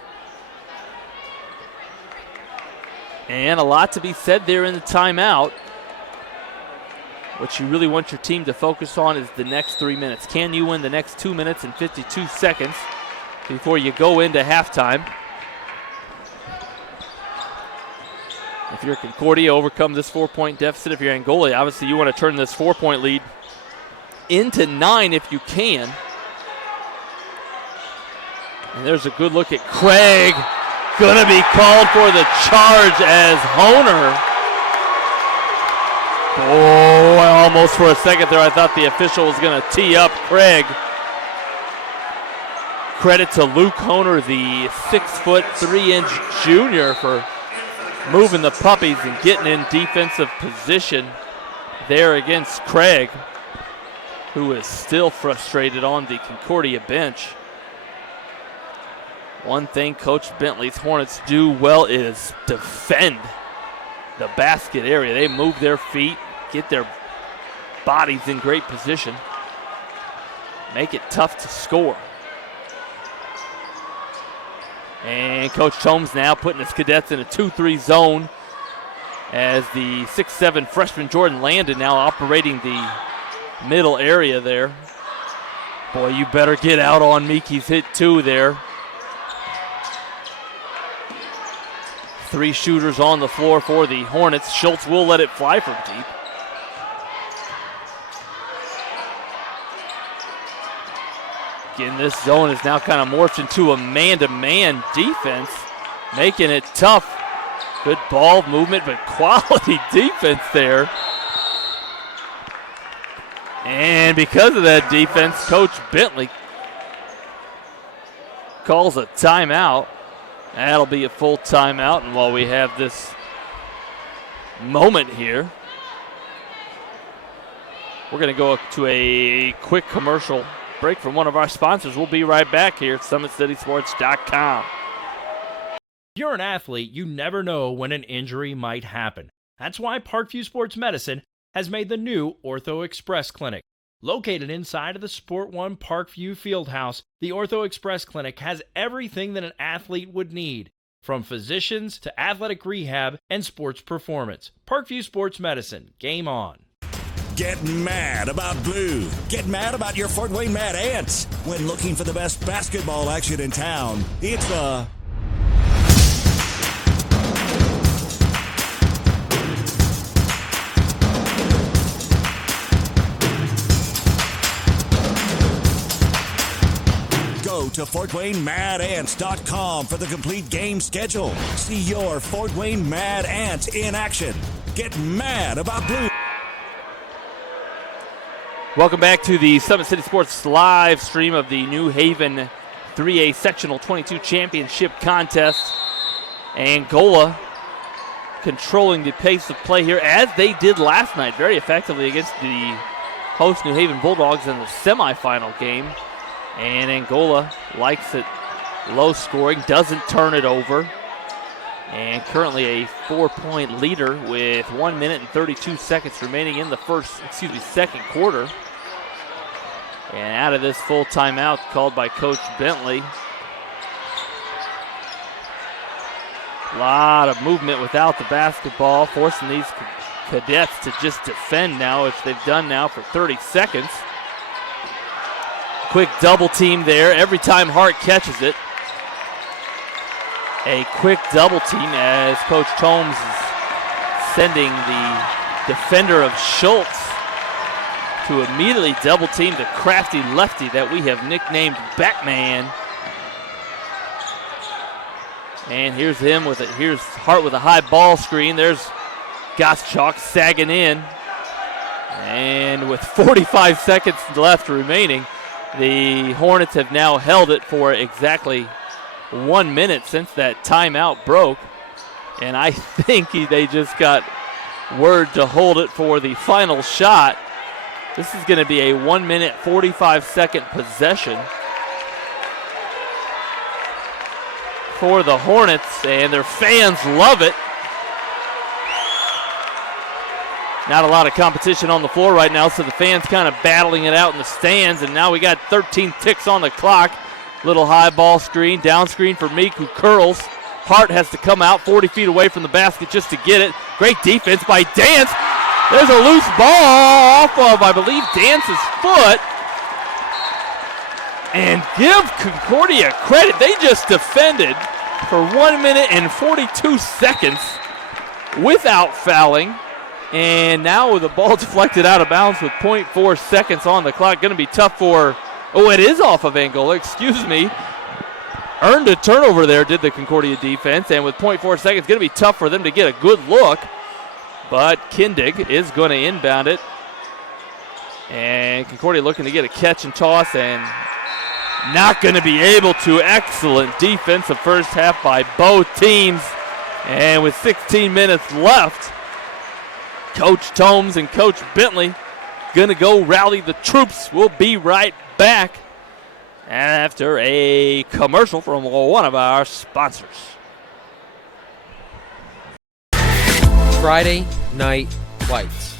And a lot to be said there in the timeout. What you really want your team to focus on is the next 3 minutes. Can you win the next 2 minutes and 52 seconds before you go into halftime? If you're Concordia, overcome this 4-point deficit. If you're Angola, obviously you want to turn this 4-point lead into 9 if you can. And there's a good look at Craig. Gonna be called for the charge as Hohner. Oh, almost for a second there I thought the official was gonna tee up Craig. Credit to Luke Hohner, the 6', 3" junior, for moving the puppies and getting in defensive position there against Craig, who is still frustrated on the Concordia bench. One thing Coach Bentley's Hornets do well is defend the basket area. They move their feet, get their bodies in great position, make it tough to score. And Coach Tomes now putting his cadets in a 2-3 zone as the 6'7" freshman Jordan Landon now operating the middle area there. Boy, you better get out on Meek. He's hit 2 there. 3 shooters on the floor for the Hornets. Schultz will let it fly from deep. Again, this zone is now kind of morphed into a man-to-man defense, making it tough. Good ball movement, but quality defense there. And because of that defense, Coach Bentley calls a timeout. That'll be a full timeout, and while we have this moment here, we're going to go to a quick commercial break from one of our sponsors. We'll be right back here at SummitCitySports.com. If you're an athlete, you never know when an injury might happen. That's why Parkview Sports Medicine has made the new Ortho Express Clinic. Located inside of the Sport One Parkview Fieldhouse, the Ortho Express Clinic has everything that an athlete would need, from physicians to athletic rehab and sports performance. Parkview Sports Medicine, game on. Get mad about blue. Get mad about your Fort Wayne Mad Ants. When looking for the best basketball action in town, it's the Go to FortWayneMadAnts.com for the complete game schedule. See your Fort Wayne Mad Ants in action. Get mad about blue. Welcome back to the Summit City Sports live stream of the New Haven 3A Sectional 22 Championship Contest. Angola controlling the pace of play here, as they did last night very effectively against the host New Haven Bulldogs in the semifinal game. And Angola likes it low scoring, doesn't turn it over. And currently a 4-point leader with 1 minute and 32 seconds remaining in the second quarter. And out of this full timeout called by Coach Bentley. A lot of movement without the basketball, forcing these cadets to just defend now, which they've done now for 30 seconds. Quick double team there every time Hart catches it. A quick double team as Coach Tomes is sending the defender of Schultz to immediately double team the crafty lefty that we have nicknamed Batman. And here's Hart with a high ball screen. There's Goschalk sagging in. And with 45 seconds left remaining, the Hornets have now held it for exactly 1 minute since that timeout broke. And I think they just got word to hold it for the final shot. This is going to be a 1 minute, 45 second possession for the Hornets, and their fans love it. Not a lot of competition on the floor right now, so the fans kind of battling it out in the stands, and now we got 13 ticks on the clock. Little high ball screen, down screen for Meek, who curls. Hart has to come out 40 feet away from the basket just to get it. Great defense by Dance. There's a loose ball off of, I believe, Dance's foot. And give Concordia credit. They just defended for 1 minute and 42 seconds without fouling. And now with the ball deflected out of bounds with 0.4 seconds on the clock, going to be tough for, it is off of Angola, excuse me. Earned a turnover there, did the Concordia defense, and with 0.4 seconds, going to be tough for them to get a good look. But Kindig is going to inbound it. And Concordia looking to get a catch and toss, and not going to be able to. Excellent defensive first half by both teams. And with 16 minutes left, Coach Tomes and Coach Bentley going to go rally the troops. We'll be right back after a commercial from one of our sponsors. Friday Night Lights.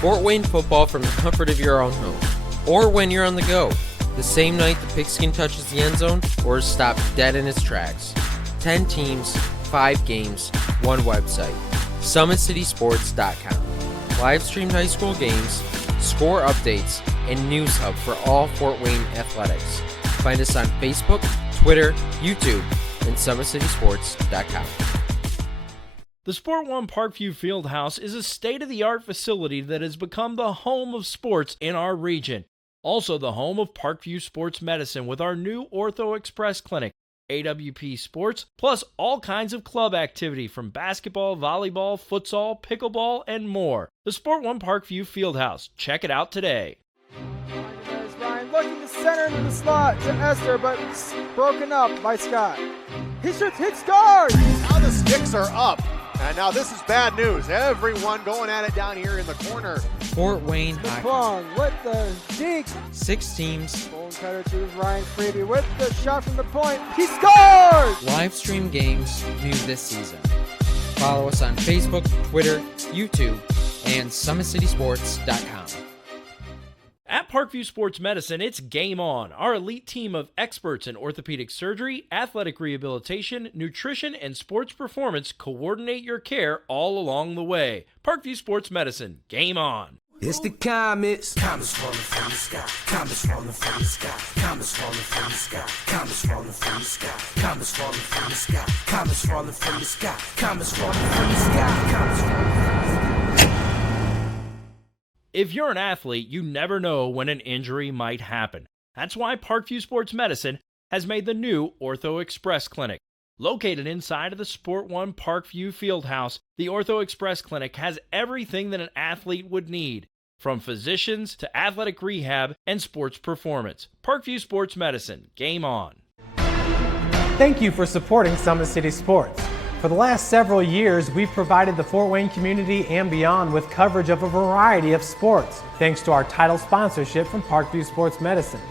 Fort Wayne football from the comfort of your own home, or when you're on the go, the same night the pigskin touches the end zone or is stopped dead in its tracks. 10 teams, 5 games, 1 website. SummitCitySports.com. Live streamed high school games, score updates, and news hub for all Fort Wayne athletics. Find us on Facebook, Twitter, YouTube, and SummitCitySports.com. The Sport One Parkview Fieldhouse is a state-of-the-art facility that has become the home of sports in our region. Also the home of Parkview Sports Medicine with our new Ortho Express Clinic, AWP Sports, plus all kinds of club activity from basketball, volleyball, futsal, pickleball, and more. The Sport One Parkview Fieldhouse. Check it out today. There's Ryan looking to center into the slot to Esther, but it's broken up by Scott. He shoots, hits, scores! Now the sticks are up. And now this is bad news. Everyone going at it down here in the corner. Fort Wayne The Hockey. Plung with the deke. 6 teams. Bone cutter to Ryan Freeby with the shot from the point. He scores! Live stream games new this season. Follow us on Facebook, Twitter, YouTube, and SummitCitySports.com. At Parkview Sports Medicine, it's game on. Our elite team of experts in orthopedic surgery, athletic rehabilitation, nutrition, and sports performance coordinate your care all along the way. Parkview Sports Medicine, game on. It's the comets. Comets falling from the sky. Comets falling from the sky. Comets falling from the sky. Comets falling from the sky. Comets falling from the sky. Comets falling from the sky. Comets falling from the sky. Comets falling from the sky. If you're an athlete, you never know when an injury might happen. That's why Parkview Sports Medicine has made the new Ortho Express Clinic. Located inside of the Sport One Parkview Fieldhouse, the Ortho Express Clinic has everything that an athlete would need, from physicians to athletic rehab and sports performance. Parkview Sports Medicine, game on. Thank you for supporting Summit City Sports. For the last several years, we've provided the Fort Wayne community and beyond with coverage of a variety of sports, thanks to our title sponsorship from Parkview Sports Medicine.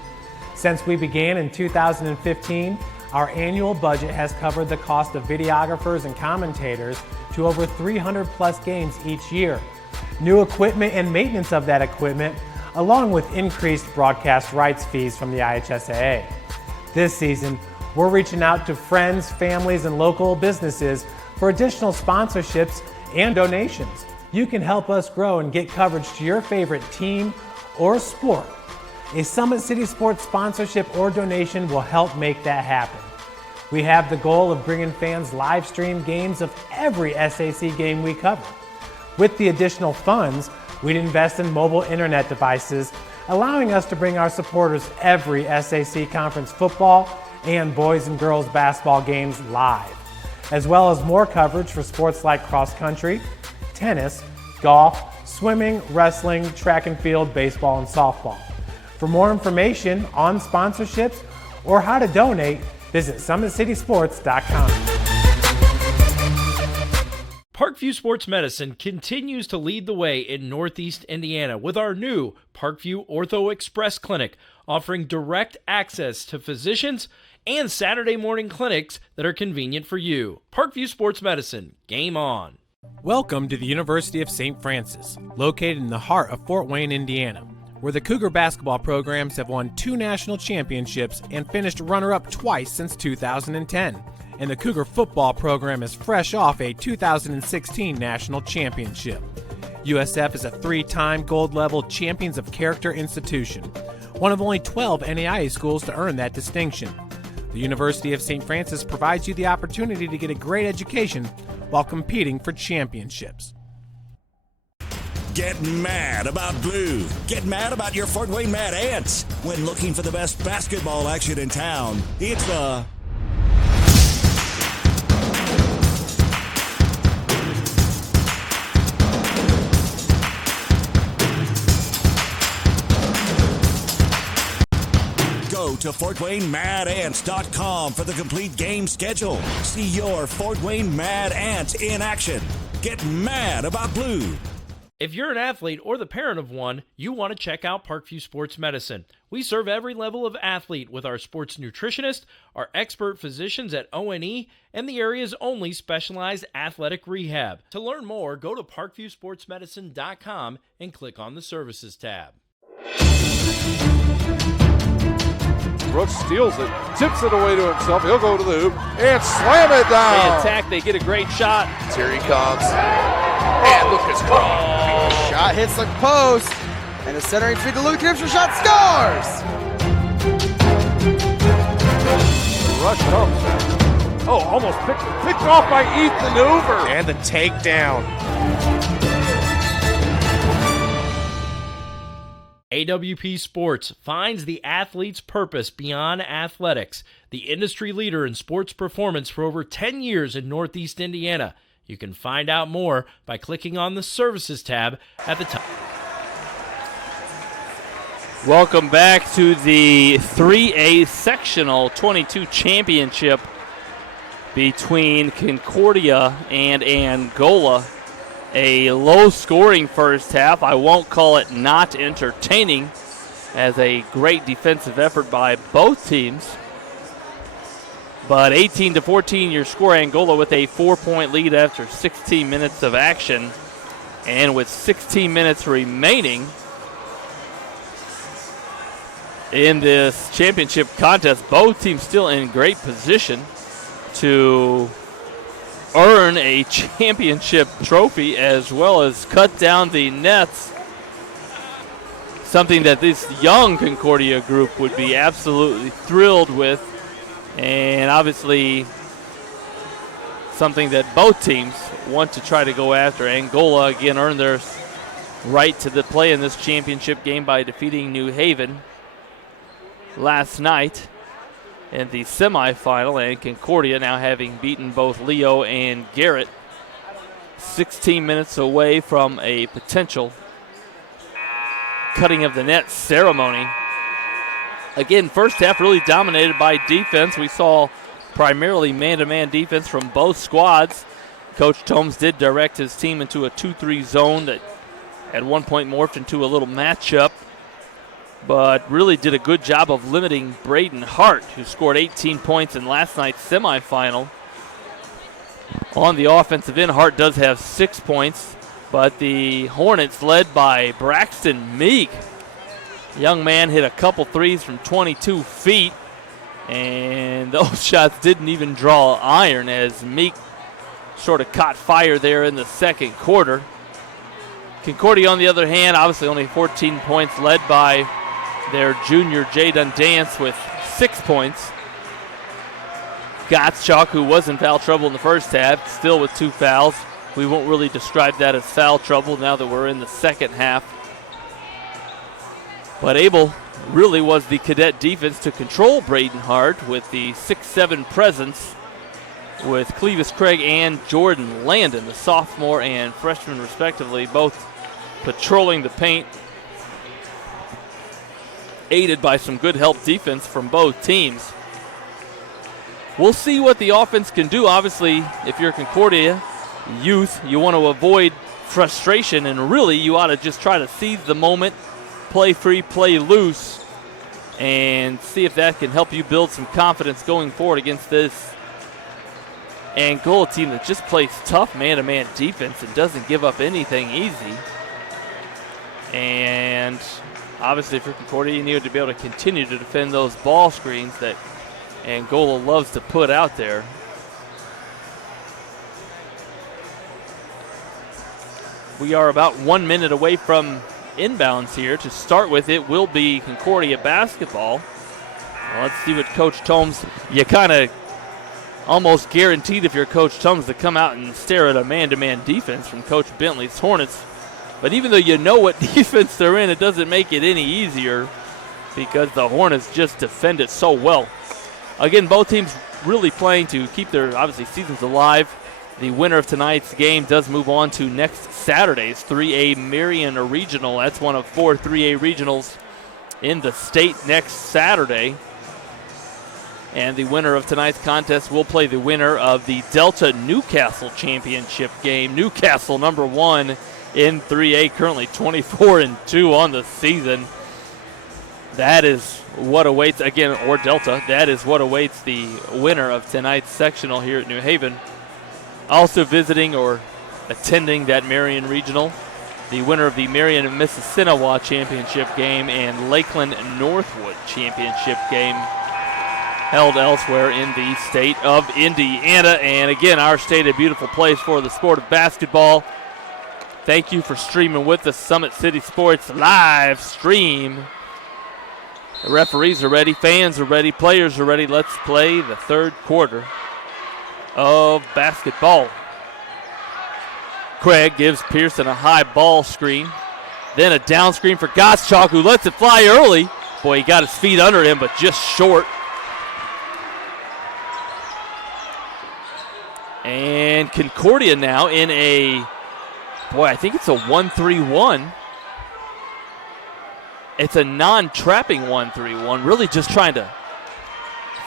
Since we began in 2015, our annual budget has covered the cost of videographers and commentators to over 300 plus games each year. New equipment and maintenance of that equipment, along with increased broadcast rights fees from the IHSAA. This season, we're reaching out to friends, families, and local businesses for additional sponsorships and donations. You can help us grow and get coverage to your favorite team or sport. A Summit City Sports sponsorship or donation will help make that happen. We have the goal of bringing fans live stream games of every SAC game we cover. With the additional funds, we'd invest in mobile internet devices, allowing us to bring our supporters every SAC conference football and boys and girls basketball games live, as well as more coverage for sports like cross country, tennis, golf, swimming, wrestling, track and field, baseball, and softball. For more information on sponsorships or how to donate, visit SummitCitySports.com. Parkview Sports Medicine continues to lead the way in Northeast Indiana with our new Parkview Ortho Express Clinic, offering direct access to physicians and Saturday morning clinics that are convenient for you. Parkview Sports Medicine, game on. Welcome to the University of St. Francis, located in the heart of Fort Wayne, Indiana, where the Cougar basketball programs have won 2 national championships and finished runner-up twice since 2010. And the Cougar football program is fresh off a 2016 national championship. USF is a 3-time gold-level Champions of Character institution, one of only 12 NAIA schools to earn that distinction. The University of St. Francis provides you the opportunity to get a great education while competing for championships. Get mad about blue. Get mad about your Fort Wayne Mad Ants. When looking for the best basketball action in town, it's the Go to FortWayneMadAnts.com for the complete game schedule. See your Fort Wayne Mad Ants in action. Get mad about blue. If you're an athlete or the parent of one, you want to check out Parkview Sports Medicine. We serve every level of athlete with our sports nutritionist, our expert physicians at O&E, and the area's only specialized athletic rehab. To learn more, go to parkviewsportsmedicine.com and click on the Services tab. Brooks steals it, tips it away to himself. He'll go to the hoop and slam it down. They attack, they get a great shot. Here he comes. And Lucas Craw. Shot hits the post, and the centering feed to Luke Gibson. Shot scores! The rush comes. Oh, almost picked off by Ethan Hoover. And the takedown. AWP Sports finds the athlete's purpose beyond athletics. The industry leader in sports performance for over 10 years in Northeast Indiana. You can find out more by clicking on the Services tab at the top. Welcome back to the 3A Sectional 22 Championship between Concordia and Angola. A low-scoring first half. I won't call it not entertaining, as a great defensive effort by both teams. But 18-14, your score. Angola with a 4-point lead after 16 minutes of action. And with 16 minutes remaining in this championship contest, both teams still in great position to earn a championship trophy as well as cut down the nets. Something that this young Concordia group would be absolutely thrilled with, and obviously something that both teams want to try to go after. Angola again earned their right to the play in this championship game by defeating New Haven last night in the semifinal, and Concordia now having beaten both Leo and Garrett, 16 minutes away from a potential cutting of the net ceremony. Again, first half really dominated by defense. We saw primarily man-to-man defense from both squads. Coach Tomes did direct his team into a 2-3 zone that at one point morphed into a little matchup, but really did a good job of limiting Braden Hart, who scored 18 points in last night's semifinal. On the offensive end, Hart does have 6 points, but the Hornets, led by Braxton Meek, young man hit a couple threes from 22 feet, and those shots didn't even draw iron as Meek sort of caught fire there in the second quarter. Concordia, on the other hand, obviously only 14 points, led by their junior Jaden Dance with 6 points. Gottschalk, who was in foul trouble in the first half, still with 2 fouls. We won't really describe that as foul trouble now that we're in the second half. But Abel really was the cadet defense to control Braden Hart with the 6'7 presence with Clevis Craig and Jordan Landon, the sophomore and freshman respectively, both patrolling the paint, aided by some good help defense from both teams. We'll see what the offense can do. Obviously, if you're Concordia youth, you want to avoid frustration, and really you ought to just try to seize the moment, play free, play loose, and see if that can help you build some confidence going forward against this Angola team that just plays tough man-to-man defense and doesn't give up anything easy. And obviously for Concordia, you need to be able to continue to defend those ball screens that Angola loves to put out there. We are about 1 minute away from inbounds here. To start with, it will be Concordia basketball. Well, let's see what Coach Tomes, you kind of almost guaranteed if you're Coach Tomes to come out and stare at a man-to-man defense from Coach Bentley's Hornets. But even though you know what defense they're in, it doesn't make it any easier because the Hornets just defend it so well. Again, both teams really playing to keep their, obviously, seasons alive. The winner of tonight's game does move on to next Saturday's 3A Marion Regional. That's one of 4 3A regionals in the state next Saturday. And the winner of tonight's contest will play the winner of the Delta Newcastle Championship game. Newcastle, number 1 in 3A, currently 24-2 on the season. That is what awaits, again, or Delta, that is what awaits the winner of tonight's sectional here at New Haven. Also visiting or attending that Marion Regional, the winner of the Marion and Mississinawa Championship game and Lakeland Northwood Championship game held elsewhere in the state of Indiana. And again, our state, a beautiful place for the sport of basketball. Thank you for streaming with us, Summit City Sports live stream. The referees are ready, fans are ready, players are ready. Let's play the third quarter of basketball. Craig gives Pearson a high ball screen. Then a down screen for Gottschalk, who lets it fly early. Boy, he got his feet under him, but just short. And Concordia now in a, boy, I think it's a 1-3-1. It's a non-trapping 1-3-1, really just trying to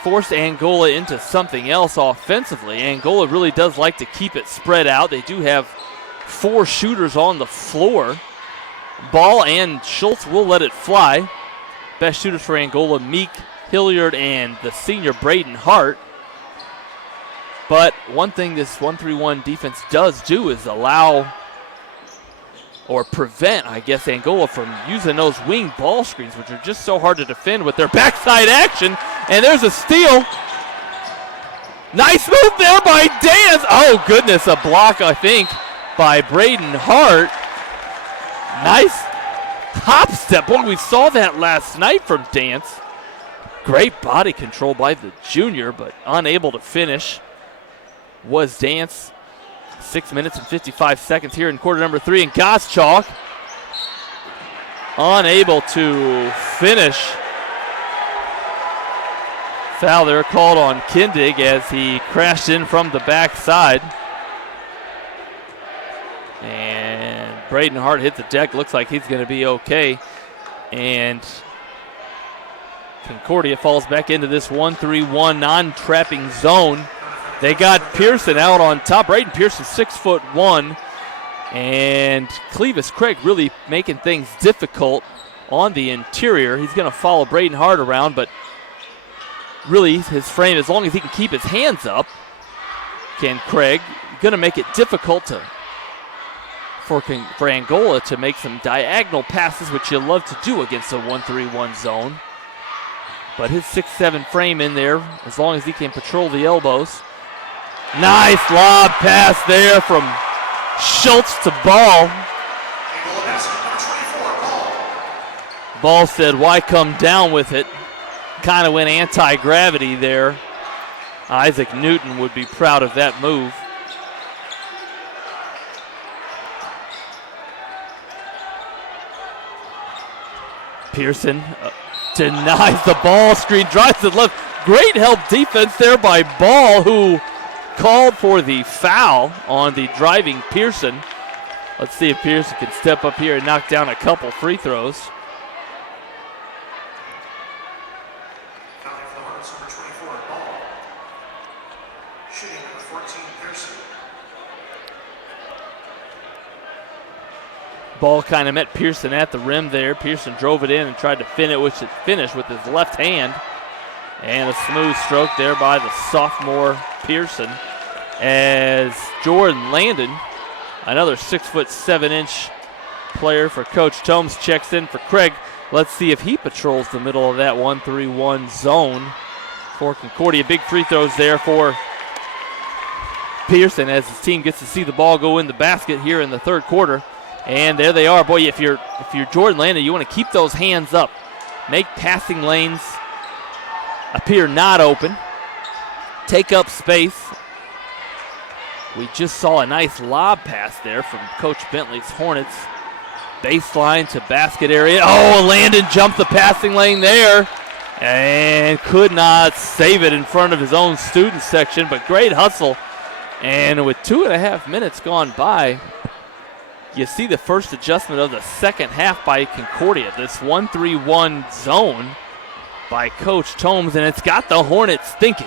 forced Angola into something else offensively. Angola really does like to keep it spread out. They do have 4 shooters on the floor. Ball and Schultz will let it fly. Best shooters for Angola, Meek, Hilliard, and the senior Braden Hart. But one thing this 1-3-1 defense does do is allow or prevent, I guess, Angola from using those wing ball screens, which are just so hard to defend with their backside action. And there's a steal. Nice move there by Dance. Oh, goodness, a block, I think, by Braden Hart. Nice hop step. Boy, we saw that last night from Dance. Great body control by the junior, but unable to finish was Dance. 6 minutes and 55 seconds here in quarter number 3, and Gottschalk unable to finish. Foul there called on Kindig as he crashed in from the backside. And Braden Hart hit the deck. Looks like he's going to be okay. And Concordia falls back into this 1-3-1 non-trapping zone. They got Pearson out on top. Braden Pearson, 6'1", and Clevis Craig really making things difficult on the interior. He's going to follow Braden Hart around, but really his frame, as long as he can keep his hands up, can Craig, going to make it difficult for Angola to make some diagonal passes, which you love to do against a 1-3-1 zone. But his 6'7" frame in there, as long as he can patrol the elbows. Nice lob pass there from Schultz to Ball. Ball said, why come down with it? Kind of went anti-gravity there. Isaac Newton would be proud of that move. Pearson denies the ball screen, drives to the left. Great help defense there by Ball, who called for the foul on the driving Pearson. Let's see if Pearson can step up here and knock down a couple free throws. Ball kind of met Pearson at the rim there. Pearson drove it in and tried to finish with his left hand. And a smooth stroke there by the sophomore Pearson, as Jordan Landon, another 6'7" player for Coach Tomes, checks in for Craig. Let's see if he patrols the middle of that 1-3-1 zone for Concordia. Big free throws there for Pearson as his team gets to see the ball go in the basket here in the third quarter. And there they are. Boy, if you're Jordan Landon, you want to keep those hands up. Make passing lanes appear not open. Take up space. We just saw a nice lob pass there from Coach Bentley's Hornets. Baseline to basket area. Oh, Landon jumped the passing lane there and could not save it in front of his own student section, but great hustle. And with 2.5 minutes gone by, you see the first adjustment of the second half by Concordia. This 1-3-1 zone by Coach Tomes, and it's got the Hornets thinking.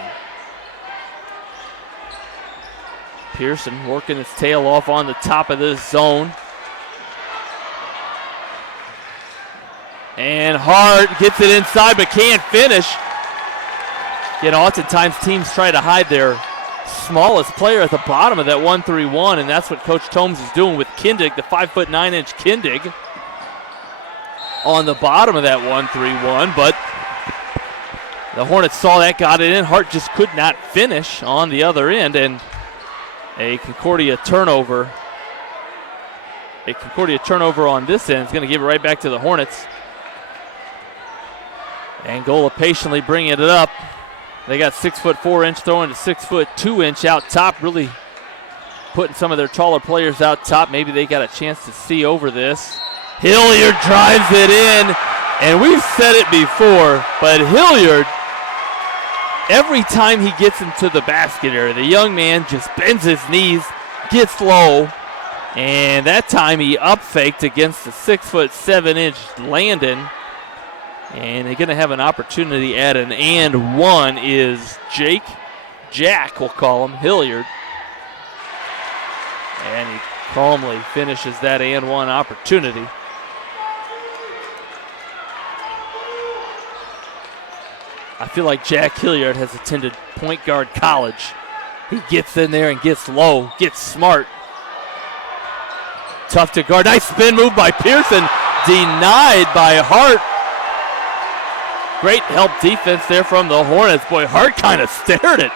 Pearson working his tail off on the top of this zone. And Hart gets it inside but can't finish. You know, oftentimes teams try to hide their smallest player at the bottom of that 1-3-1, and that's what Coach Tomes is doing with Kindig, the 5'9" Kindig on the bottom of that 1-3-1, but the Hornets saw that, got it in. Hart just could not finish on the other end, and a Concordia turnover on this end is going to give it right back to the Hornets. Angola patiently bringing it up. They got 6'4" throwing to 6'2" out top, really putting some of their taller players out top. Maybe they got a chance to see over this. Hilliard drives it in, and we've said it before, but Hilliard, every time he gets into the basket area, the young man just bends his knees, gets low, and that time he up faked against the 6'7" Landon And they're going to have an opportunity at an and one is Jack, we'll call him, Hilliard. And he calmly finishes that and one opportunity. I feel like Jack Hilliard has attended Point Guard College. He gets in there and gets low, gets smart. Tough to guard. Nice spin move by Pearson. Denied by Hart. Great help defense there from the Hornets. Boy, Hart kind of stared at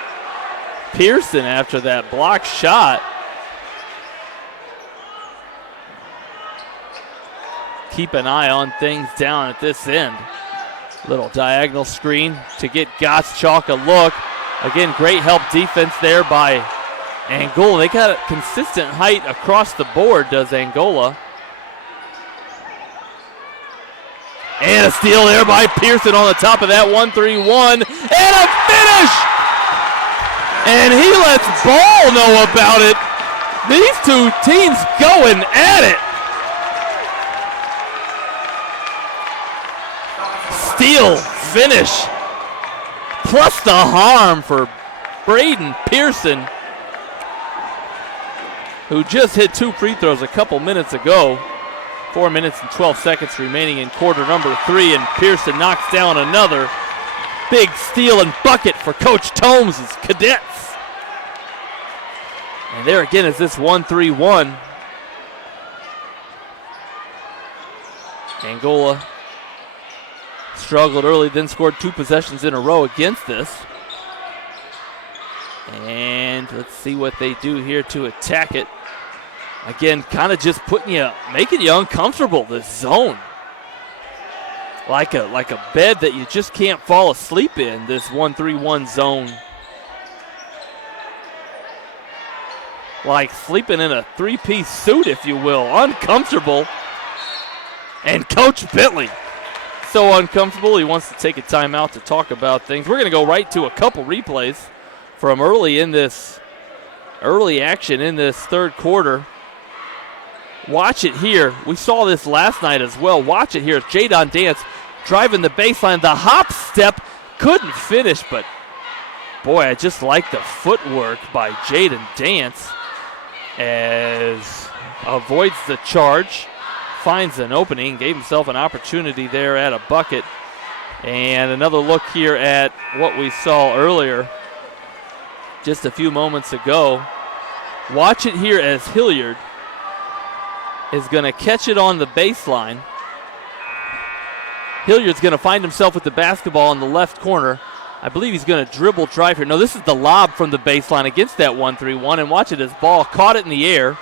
Pearson after that block shot. Keep an eye on things down at this end. Little diagonal screen to get Gottschalk a look. Again, great help defense there by Angola. They got a consistent height across the board, does Angola. And a steal there by Pearson on the top of that 1-3-1. And a finish! And he lets Ball know about it. These two teams going at it. Steal, finish, plus the harm for Braden Pearson, who just hit 2 free throws a couple minutes ago. 4 minutes and 12 seconds remaining in quarter number 3, and Pearson knocks down another big steal and bucket for Coach Tomes' Cadets. And there again is this 1-3-1. Angola struggled early, then scored 2 possessions in a row against this. And let's see what they do here to attack it. Again, kind of just making you uncomfortable, this zone. Like a bed that you just can't fall asleep in, this 1-3-1 zone. Like sleeping in a 3-piece suit, if you will. Uncomfortable. And Coach Bentley, so uncomfortable, he wants to take a timeout to talk about things. We're going to go right to a couple replays from early action in this third quarter. Watch it here. We saw this last night as well. Watch it here. Jadon Dance driving the baseline. The hop step couldn't finish, but boy, I just like the footwork by Jadon Dance as avoids the charge, finds an opening, gave himself an opportunity there at a bucket. And another look here at what we saw earlier just a few moments ago. Watch it here as Hilliard is going to catch it on the baseline. Hilliard's going to find himself with the basketball in the left corner. I believe he's going to dribble drive here. No, this is the lob from the baseline against that 1-3-1. And watch it as Ball caught it in the air.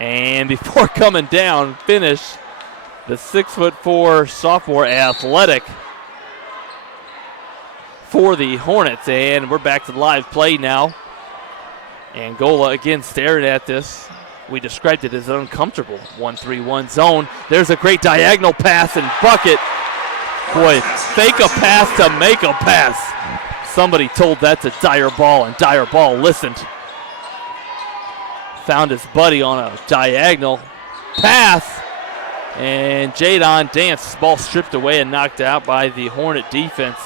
And before coming down, finish the 6'4" sophomore athletic for the Hornets. And we're back to the live play now. Angola again staring at this. We described it as an uncomfortable 1-3-1 zone. There's a great diagonal pass and bucket. Boy, fake a pass to make a pass. Somebody told that to Dyer Ball, and Dyer Ball listened. Found his buddy on a diagonal pass. And Jadon Dance, ball stripped away and knocked out by the Hornet defense.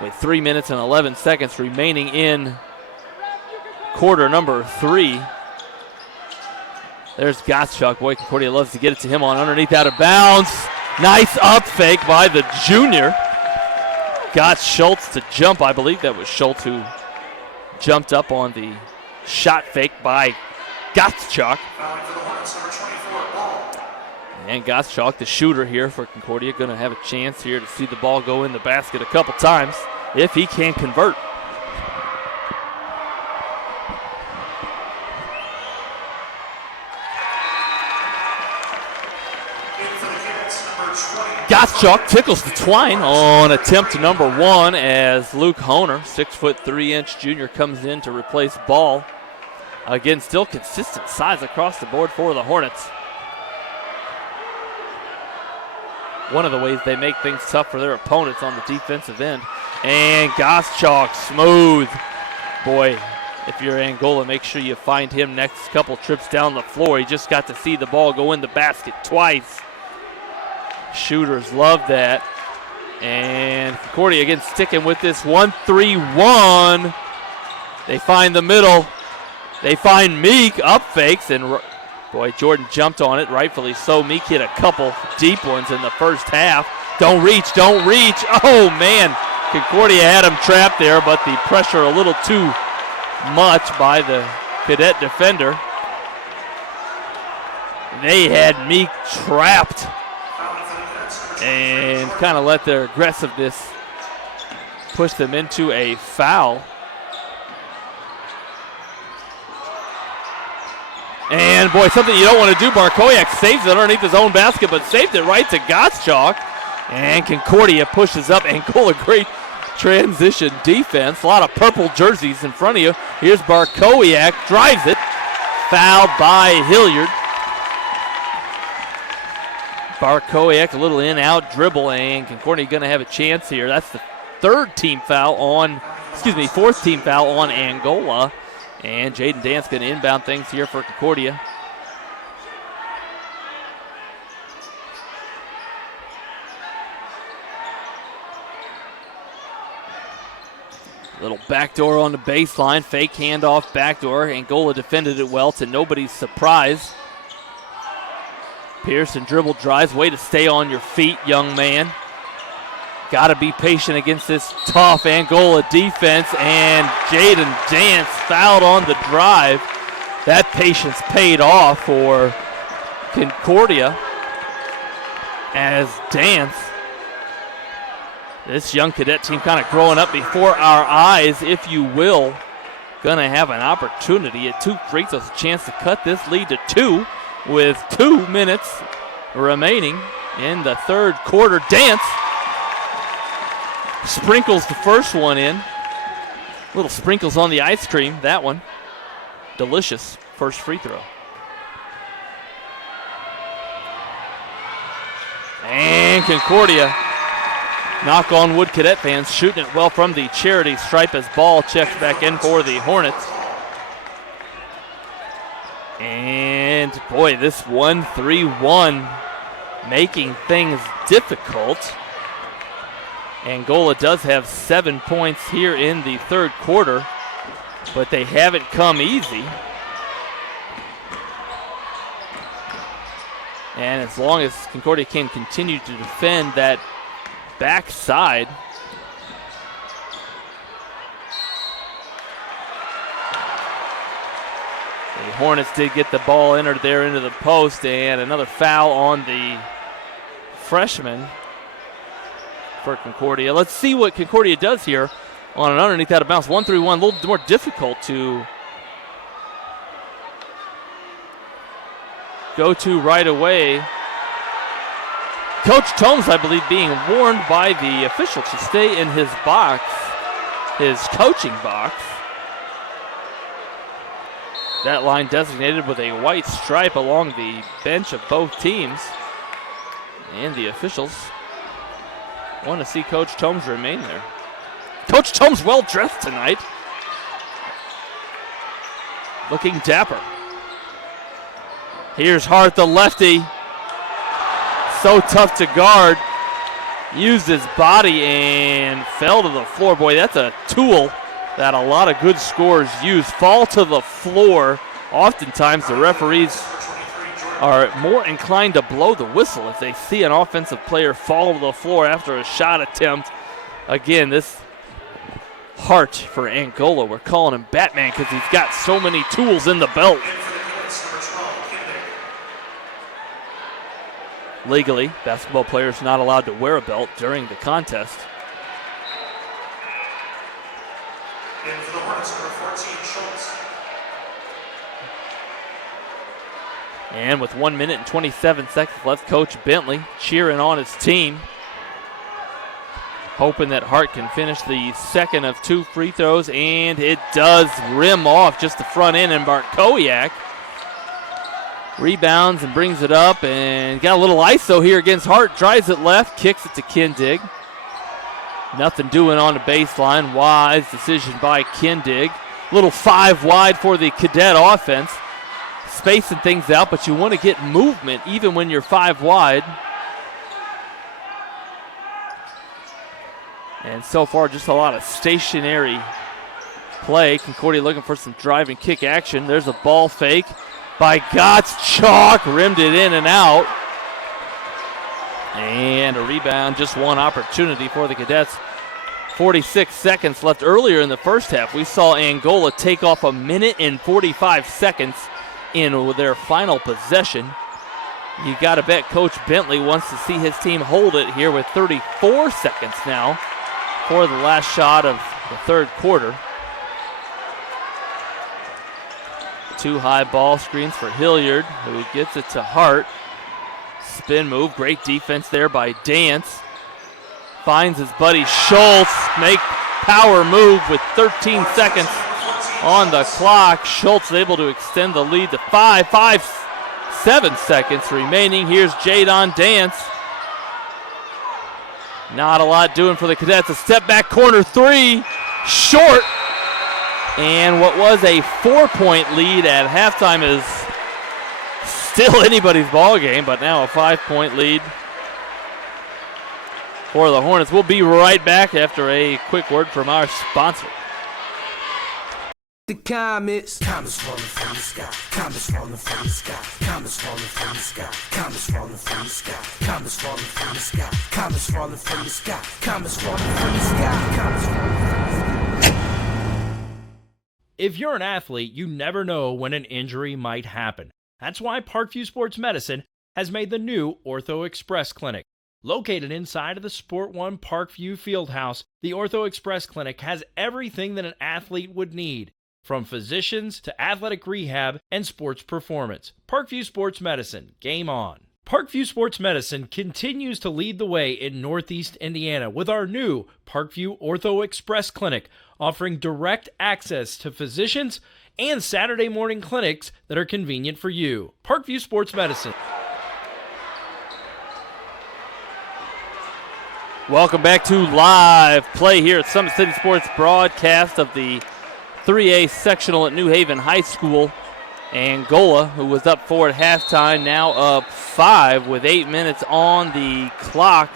With 3 minutes and 11 seconds remaining in quarter number 3. There's Gottschalk. Boy, Concordia loves to get it to him on underneath out of bounds. Nice up fake by the junior. Got Schultz to jump. I believe that was Schultz who jumped up on the shot fake by Gottschalk. And Gottschalk, the shooter here for Concordia, going to have a chance here to see the ball go in the basket a couple times if he can convert. Gottschalk tickles the twine on attempt number 1 as Luke Hohner, 6'3" junior, comes in to replace Ball. Again, still consistent size across the board for the Hornets. One of the ways they make things tough for their opponents on the defensive end. And Gottschalk, smooth. Boy, if you're Angola, make sure you find him next couple trips down the floor. He just got to see the ball go in the basket twice. Shooters love that. And Concordia again sticking with this 1-3-1. They find the middle. They find Meek, up fakes, and boy, Jordan jumped on it, rightfully so. Meek hit a couple deep ones in the first half. Don't reach. Oh, man. Concordia had him trapped there, but the pressure a little too much by the Cadet defender. They had Meek trapped and kind of let their aggressiveness push them into a foul. And boy, something you don't want to do. Barkowiak saves it underneath his own basket, but saved it right to Gottschalk. And Concordia pushes up. Angola, great transition defense. A lot of purple jerseys in front of you. Here's Barkowiak, drives it. Fouled by Hilliard. Barkowiak, a little in-out dribble, and Concordia going to have a chance here. That's the fourth team foul on Angola. And Jaden Dance going to inbound things here for Concordia. Little backdoor on the baseline, fake handoff, backdoor. Angola defended it well to nobody's surprise. Pearson dribble drives, way to stay on your feet, young man. Got to be patient against this tough Angola defense, and Jaden Dance fouled on the drive. That patience paid off for Concordia as Dance, this young cadet team kind of growing up before our eyes, if you will, going to have an opportunity at 2 free throws, a chance to cut this lead to 2 with 2 minutes remaining in the third quarter. Dance sprinkles the first one in. Little sprinkles on the ice cream, that one. Delicious first free throw. And Concordia, knock on wood, Cadet fans, shooting it well from the charity stripe as ball checks back in for the Hornets. And boy, this 1-3-1 making things difficult. Angola does have 7 points here in the third quarter, but they haven't come easy. And as long as Concordia can continue to defend that backside, the Hornets did get the ball entered there into the post, and another foul on the freshman for Concordia. Let's see what Concordia does here on an underneath out of bounds. 1-3-1, a little more difficult to go to right away. Coach Tomes, I believe, being warned by the official to stay in his box, his coaching box. That line designated with a white stripe along the bench of both teams. And the officials want to see Coach Tomes remain there. Coach Tomes well dressed tonight. Looking dapper. Here's Hart, the lefty. So tough to guard. Used his body and fell to the floor. Boy, that's a tool that a lot of good scorers use. Fall to the floor. Oftentimes the referees are more inclined to blow the whistle if they see an offensive player fall to the floor after a shot attempt. Again, this Hart for Angola, we're calling him Batman because he's got so many tools in the belt. Legally, basketball players not allowed to wear a belt during the contest. And for the Hornets, number 14, Schultz. And with 1 minute and 27 seconds left, Coach Bentley cheering on his team, hoping that Hart can finish the second of 2 free throws, and it does rim off just the front end, and Barkowiak rebounds and brings it up, and got a little ISO here against Hart, drives it left, kicks it to Kindig. Nothing doing on the baseline. Wise decision by Kindig. Little 5 wide for the Cadet offense. Spacing things out, but you want to get movement even when you're 5 wide. And so far, just a lot of stationary play. Concordia looking for some drive and kick action. There's a ball fake by Gottschalk. Rimmed it in and out. And a rebound, just one opportunity for the Cadets. 46 seconds left. Earlier in the first half, we saw Angola take off 1 minute and 45 seconds in their final possession. You got to bet Coach Bentley wants to see his team hold it here with 34 seconds now for the last shot of the third quarter. 2 high ball screens for Hilliard, who gets it to Hart. Spin move, great defense there by Dance. Finds his buddy Schultz, make power move with 13 seconds on the clock. Schultz able to extend the lead to 7 seconds remaining. Here's Jadon Dance. Not a lot doing for the Cadets. A step back corner 3, short. And what was a 4-point lead at halftime is still anybody's ball game, but now a 5-point lead for the Hornets. We'll be right back after a quick word from our sponsor. The comets falling from the sky, comets falling from the sky, comets falling from the sky, comets falling from the sky, comets falling from the sky, comets falling from the sky, comets falling from the sky, comets falling from the sky. If you're an athlete, you never know when an injury might happen. That's why Parkview Sports Medicine has made the new Ortho Express Clinic. Located inside of the Sport One Parkview Fieldhouse, the Ortho Express Clinic has everything that an athlete would need, from physicians to athletic rehab and sports performance. Parkview Sports Medicine, game on. Parkview Sports Medicine continues to lead the way in Northeast Indiana with our new Parkview Ortho Express Clinic, offering direct access to physicians and Saturday morning clinics that are convenient for you. Parkview Sports Medicine. Welcome back to live play here at Summit City Sports, broadcast of the 3A sectional at New Haven High School. Angola, who was up 4 at halftime, now up 5 with 8 minutes on the clock.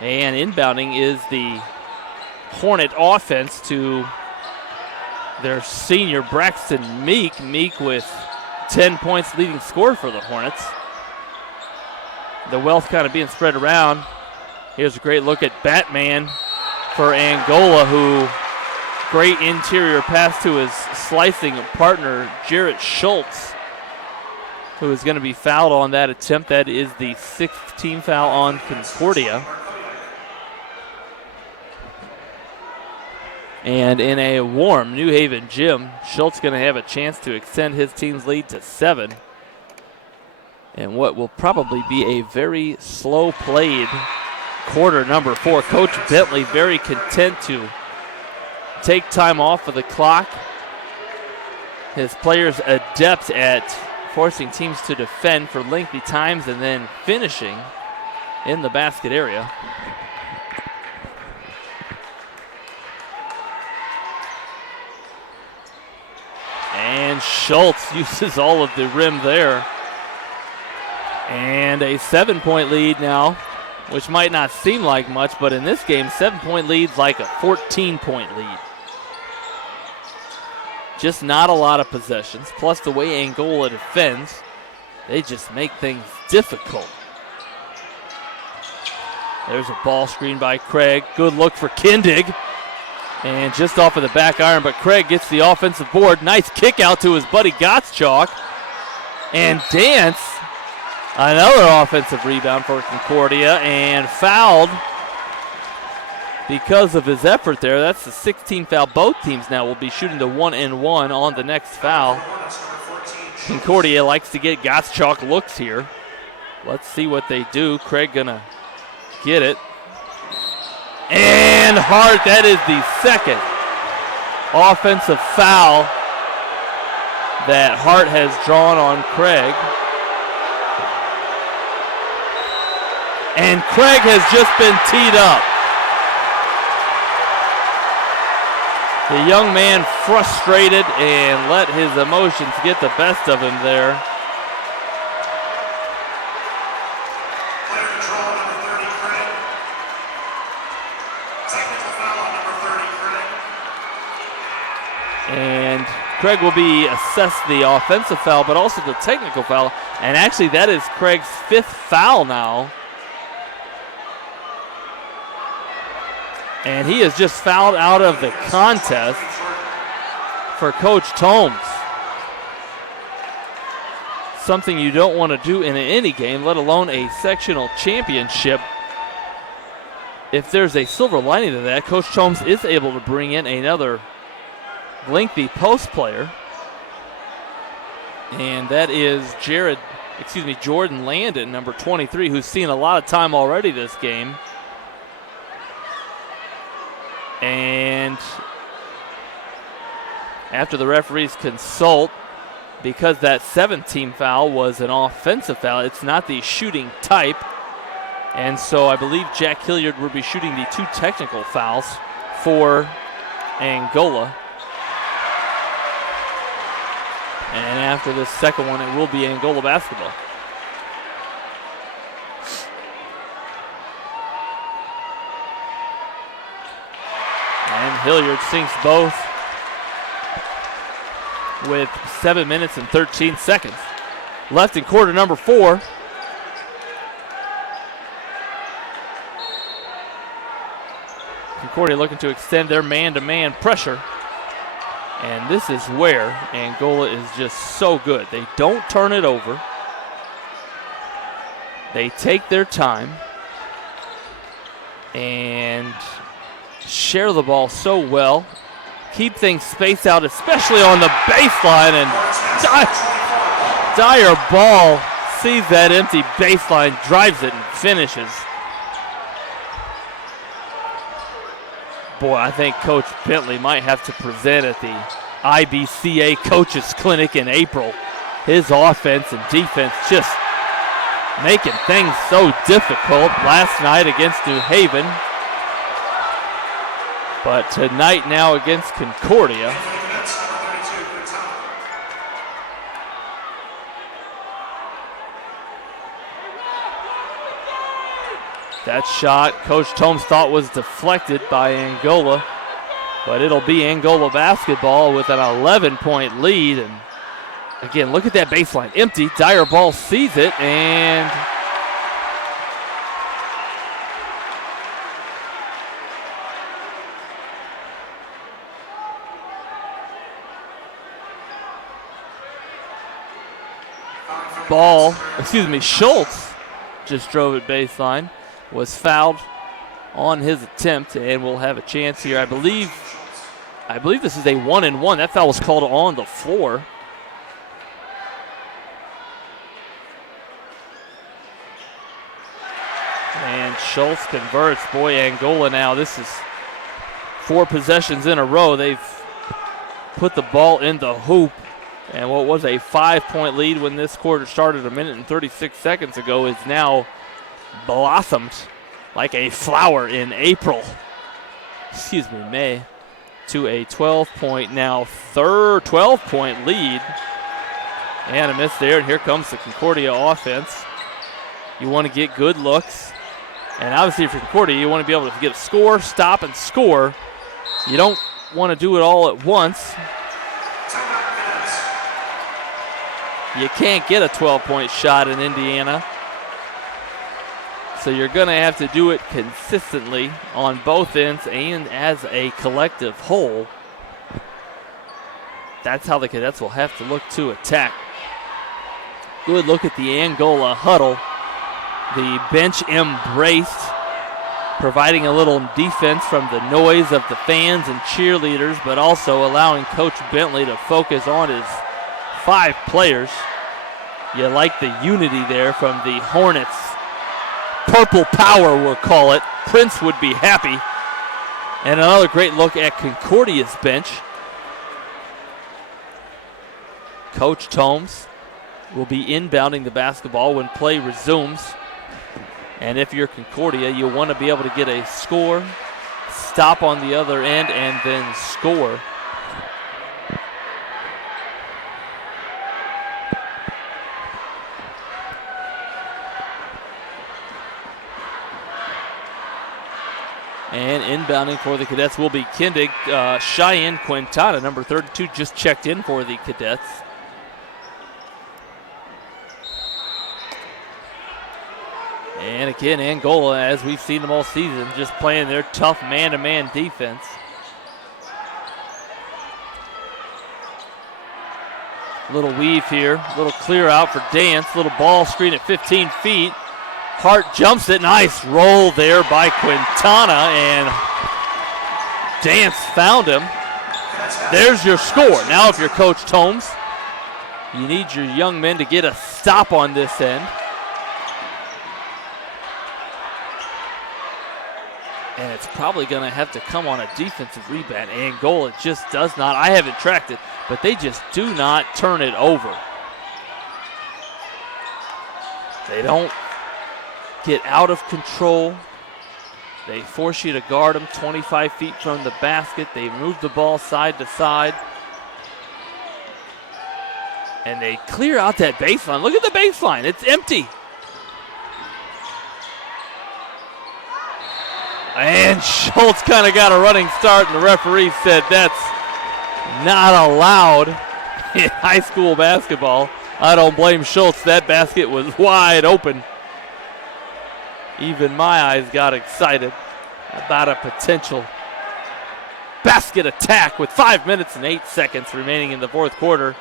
And inbounding is the Hornet offense to their senior Braxton Meek. Meek with 10 points, leading scorer for the Hornets. The wealth kind of being spread around. Here's a great look at Batman for Angola, who great interior pass to his slicing partner, Jarrett Schultz, who is going to be fouled on that attempt. That is the 6th team foul on Concordia. And in a warm New Haven gym, Schultz going to have a chance to extend his team's lead to 7. And what will probably be a very slow played quarter number 4. Coach Bentley very content to take time off of the clock. His players adept at forcing teams to defend for lengthy times and then finishing in the basket area. And Schultz uses all of the rim there. And a 7-point lead now, which might not seem like much, but in this game, 7-point lead's like a 14-point lead. Just not a lot of possessions, plus the way Angola defends, they just make things difficult. There's a ball screen by Craig. Good look for Kindig. And just off of the back iron, but Craig gets the offensive board. Nice kick out to his buddy Gottschalk. And Dance, another offensive rebound for Concordia, and fouled because of his effort there. That's the 16th foul. Both teams now will be shooting the 1-and-1 on the next foul. Concordia likes to get Gottschalk looks here. Let's see what they do. Craig gonna get it. And Hart, that is the second offensive foul that Hart has drawn on Craig. And Craig has just been teed up. The young man frustrated and let his emotions get the best of him there. Craig will be assessed the offensive foul, but also the technical foul. And actually, that is Craig's 5th foul now. And he is just fouled out of the contest for Coach Tomes. Something you don't want to do in any game, let alone a sectional championship. If there's a silver lining to that, Coach Tomes is able to bring in another lengthy post player. And that is Jordan Landon, number 23, who's seen a lot of time already this game. And after the referees consult, because that 7th-team foul was an offensive foul, it's not the shooting type. And so I believe Jack Hilliard will be shooting the 2 technical fouls for Angola. And after this second one, it will be Angola basketball. And Hilliard sinks both with 7 minutes and 13 seconds left in quarter number 4. Concordia looking to extend their man-to-man pressure. And this is where Angola is just so good. They don't turn it over. They take their time and share the ball so well. Keep things spaced out, especially on the baseline. And Dyer Ball sees that empty baseline, drives it, and finishes. Boy, I think Coach Bentley might have to present at the IBCA Coaches Clinic in April. His offense and defense just making things so difficult last night against New Haven. But tonight now against Concordia. That shot Coach Tomes thought was deflected by Angola, but it'll be Angola basketball with an 11-point lead. And again, look at that baseline, empty. Dyer Ball sees it, and Schultz just drove it baseline. Was fouled on his attempt, and will have a chance here. I believe this is a 1-and-1. That foul was called on the floor. And Schultz converts. Boy, Angola now, this is 4 possessions in a row. They've put the ball in the hoop. And what was a 5-point lead when this quarter started a minute and 36 seconds ago is now blossomed like a flower in May, to a 12-point now, 12-point lead. And a miss there, and here comes the Concordia offense. You want to get good looks. And obviously for Concordia, you want to be able to get a score, stop, and score. You don't want to do it all at once. You can't get a 12-point shot in Indiana. So you're going to have to do it consistently on both ends and as a collective whole. That's how the Cadets will have to look to attack. Good look at the Angola huddle. The bench embraced, providing a little defense from the noise of the fans and cheerleaders, but also allowing Coach Bentley to focus on his 5 players. You like the unity there from the Hornets. Purple power, we'll call it. Prince would be happy. And another great look at Concordia's bench. Coach Tomes will be inbounding the basketball when play resumes. And if you're Concordia, you want to be able to get a score, stop on the other end, and then score. And inbounding for the Cadets will be Kindig. Cheyenne Quintana, number 32, just checked in for the Cadets. And again, Angola, as we've seen them all season, just playing their tough man-to-man defense. Little weave here, little clear out for Dance, little ball screen at 15 feet. Hart jumps it, nice roll there by Quintana, and Dance found him. There's your score. Now if you're Coach Tomes, you need your young men to get a stop on this end. And it's probably going to have to come on a defensive rebound. Angola just does not. I haven't tracked it, but they just do not turn it over. They don't get out of control. They force you to guard them 25 feet from the basket. They move the ball side to side. And they clear out that baseline. Look at the baseline. It's empty. And Schultz kind of got a running start, and the referee said that's not allowed in high school basketball. I don't blame Schultz. That basket was wide open. Even my eyes got excited about a potential basket attack with 5 minutes and 8 seconds remaining in the fourth quarter.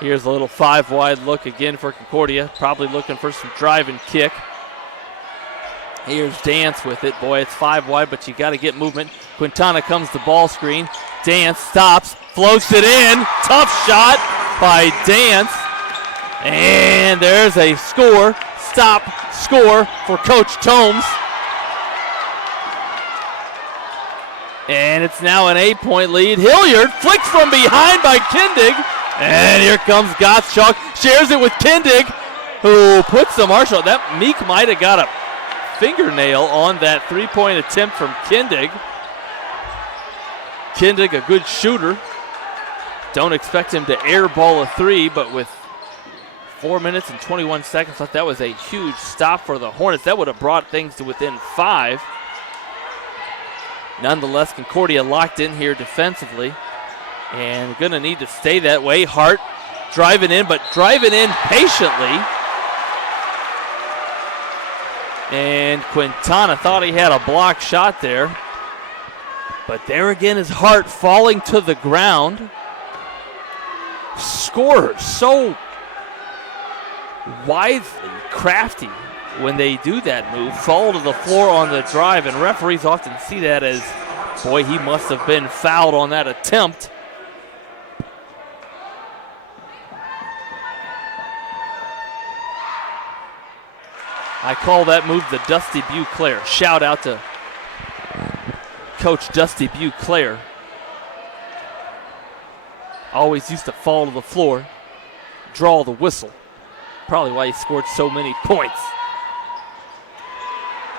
Here's a little 5-wide look again for Concordia, probably looking for some drive and kick. Here's Dance with it. Boy, it's 5 wide, but you got to get movement. Quintana comes to ball screen. Dance stops, floats it in. Tough shot by Dance. And there's a score. Stop score for Coach Tomes. And it's now an 8-point lead. Hilliard flicks from behind by Kindig. And here comes Gottschalk. Shares it with Kindig, who puts the marshal. That Meek might have got a fingernail on that 3-point attempt from Kindig. Kindig, a good shooter. Don't expect him to airball a 3, but with 4 minutes and 21 seconds left, that was a huge stop for the Hornets. That would have brought things to within 5. Nonetheless, Concordia locked in here defensively and going to need to stay that way. Hart driving in, but driving in patiently. And Quintana thought he had a block shot there. But there again is Hart falling to the ground. Scorers so wisely crafty when they do that move. Fall to the floor on the drive, and referees often see that as, boy, he must have been fouled on that attempt. I call that move the Dusty Buclair. Shout out to Coach Dusty Buclair. Always used to fall to the floor, draw the whistle. Probably why he scored so many points.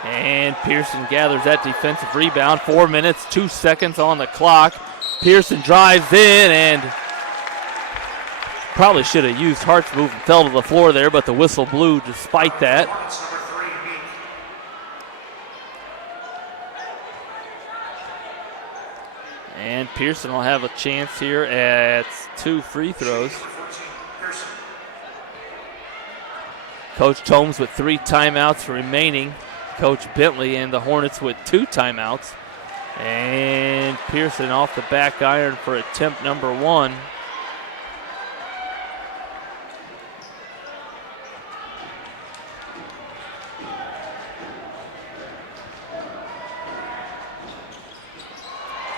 And Pearson gathers that defensive rebound. 4 minutes, 2 seconds on the clock. Pearson drives in and probably should have used Hart's move and fell to the floor there, but the whistle blew despite that. And Pearson will have a chance here at 2 free throws. Coach Tomes with 3 timeouts remaining. Coach Bentley and the Hornets with 2 timeouts. And Pearson off the back iron for attempt number 1.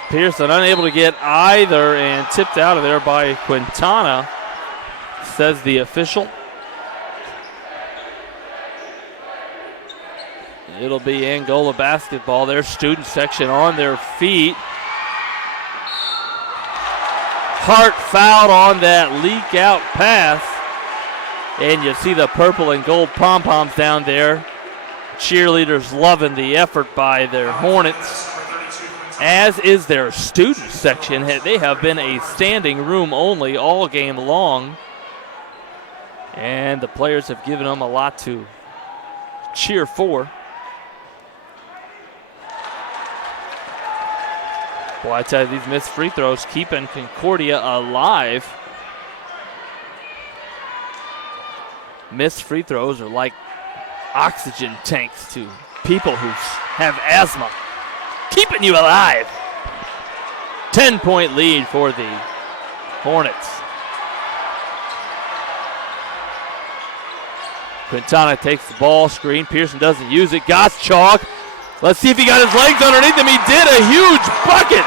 Pearson unable to get either and tipped out of there by Quintana, says the official. It'll be Angola basketball. Their student section on their feet. Hart fouled on that leak out pass. And you see the purple and gold pom-poms down there. Cheerleaders loving the effort by their Hornets, as is their student section. They have been a standing room only all game long. And the players have given them a lot to cheer for. Boy, I tell you, these missed free throws keeping Concordia alive. Missed free throws are like oxygen tanks to people who have asthma. Keeping you alive. 10-point lead for the Hornets. Quintana takes the ball screen. Pearson doesn't use it. Gottschalk. Let's see if he got his legs underneath him. He did. A huge bucket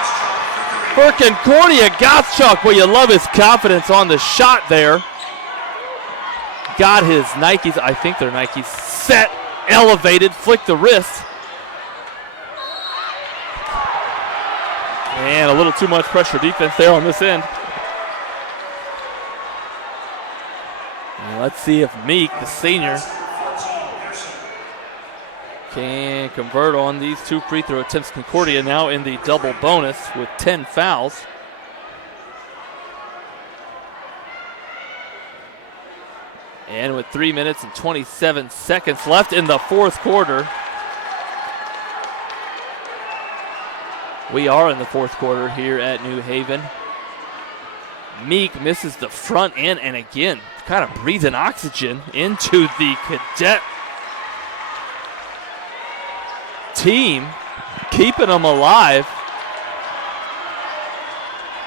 for Concordia. Gottschalk, well, you love his confidence on the shot there. Got his Nikes, I think they're Nikes, set, elevated, flicked the wrist. And a little too much pressure defense there on this end. And let's see if Meek, the senior, can convert on these 2 free throw attempts. Concordia now in the double bonus with 10 fouls. And with 3 minutes and 27 seconds left in the fourth quarter. We are in the fourth quarter here at New Haven. Meek misses the front end and again kind of breathing oxygen into the cadet team, keeping them alive.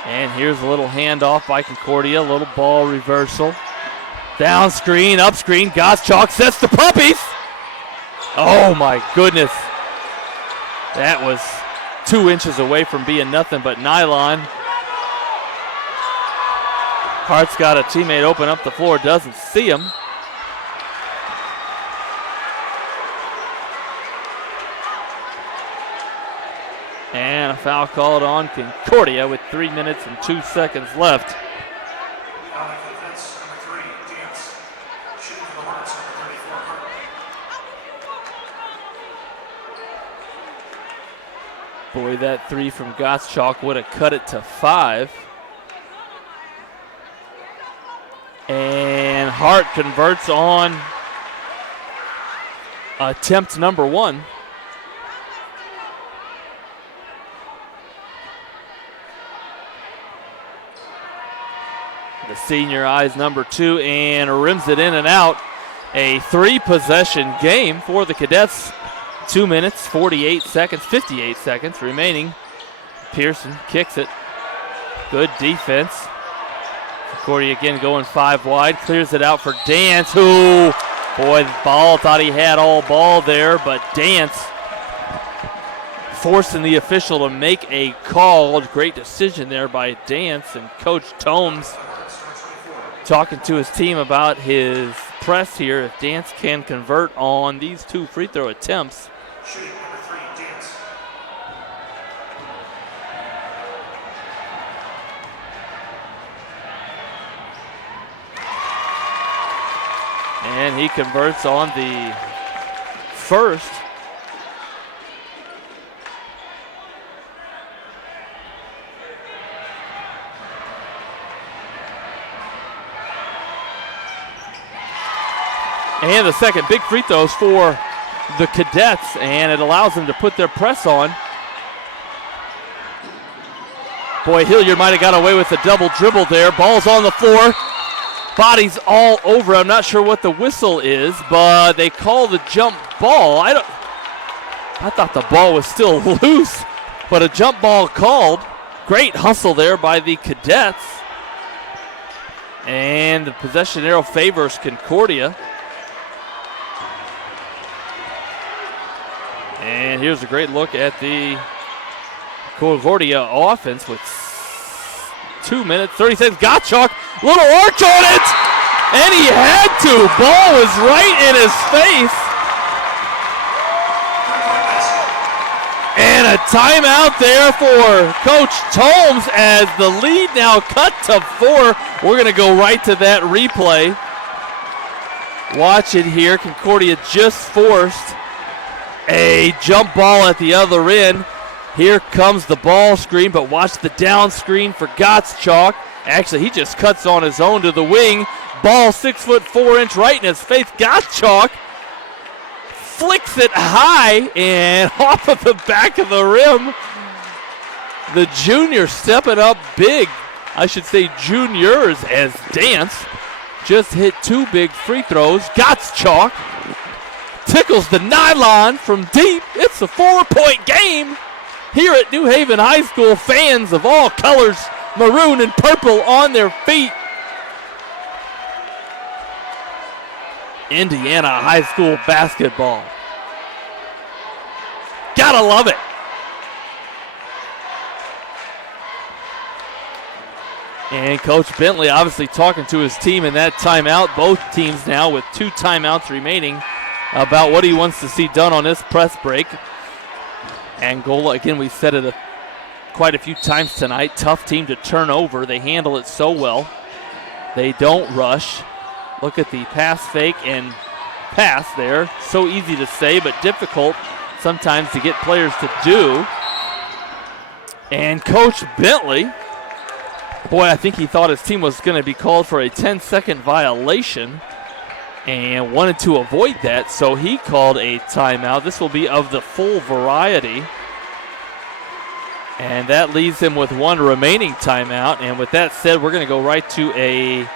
And here's a little handoff by Concordia, a little ball reversal. Down screen, up screen, Gottschalk sets the puppies. Oh my goodness. That was 2 inches away from being nothing but nylon. Hart's got a teammate open up the floor, doesn't see him. And a foul called on Concordia with 3 minutes and 2 seconds left. Boy, that 3 from Gottschalk would have cut it to 5. And Hart converts on attempt number 1. The senior eyes number 2 and rims it in and out. A 3-possession game for the Cadets. 2 minutes, 58 seconds remaining. Pearson kicks it. Good defense. Concordia again going 5 wide. Clears it out for Dance, who, boy, the ball thought he had all ball there, but Dance forcing the official to make a call. Great decision there by Dance, and Coach Tomes talking to his team about his press here. If Dance can convert on these 2 free throw attempts. Shooting number 3, Dance. And he converts on the first. And the second big free throws for the Cadets, and it allows them to put their press on. Boy, Hilliard might have got away with a double dribble there. Ball's on the floor. Bodies all over. I'm not sure what the whistle is, but they call the jump ball. I thought the ball was still loose, but a jump ball called. Great hustle there by the Cadets. And the possession arrow favors Concordia. And here's a great look at the Concordia offense with 2 minutes, 30 seconds. Gottschalk, little arch on it, and he had to. Ball was right in his face. And a timeout there for Coach Tomes as the lead now cut to 4. We're going to go right to that replay. Watch it here. Concordia just forced a jump ball at the other end. Here comes the ball screen, but watch the down screen for Gottschalk. Actually, he just cuts on his own to the wing. Ball 6'4" right in his face. Gottschalk flicks it high and off of the back of the rim. The junior stepping up big. I should say juniors, as Dance just hit 2 big free throws. Gottschalk tickles the nylon from deep. It's a 4-point game here at New Haven High School. Fans of all colors, maroon and purple, on their feet. Indiana High School basketball. Gotta love it. And Coach Bentley obviously talking to his team in that timeout. Both teams now with 2 timeouts remaining about what he wants to see done on this press break. Angola, again, we said it quite a few times tonight. Tough team to turn over. They handle it so well. They don't rush. Look at the pass fake and pass there. So easy to say, but difficult sometimes to get players to do. And Coach Bentley, boy, I think he thought his team was going to be called for a 10-second violation and wanted to avoid that, so he called a timeout. This will be of the full variety. And that leaves him with 1 remaining timeout. And with that said, we're going to go right to a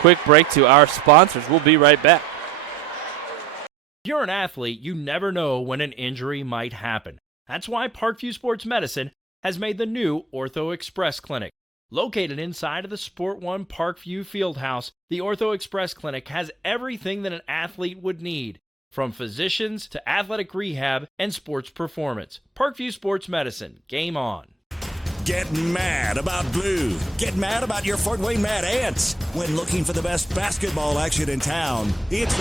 quick break to our sponsors. We'll be right back. If you're an athlete, you never know when an injury might happen. That's why Parkview Sports Medicine has made the new Ortho Express Clinic. Located inside of the Sport One Parkview Fieldhouse, the Ortho Express Clinic has everything that an athlete would need, from physicians to athletic rehab and sports performance. Parkview Sports Medicine, game on. Get mad about blue. Get mad about your Fort Wayne Mad Ants. When looking for the best basketball action in town, it's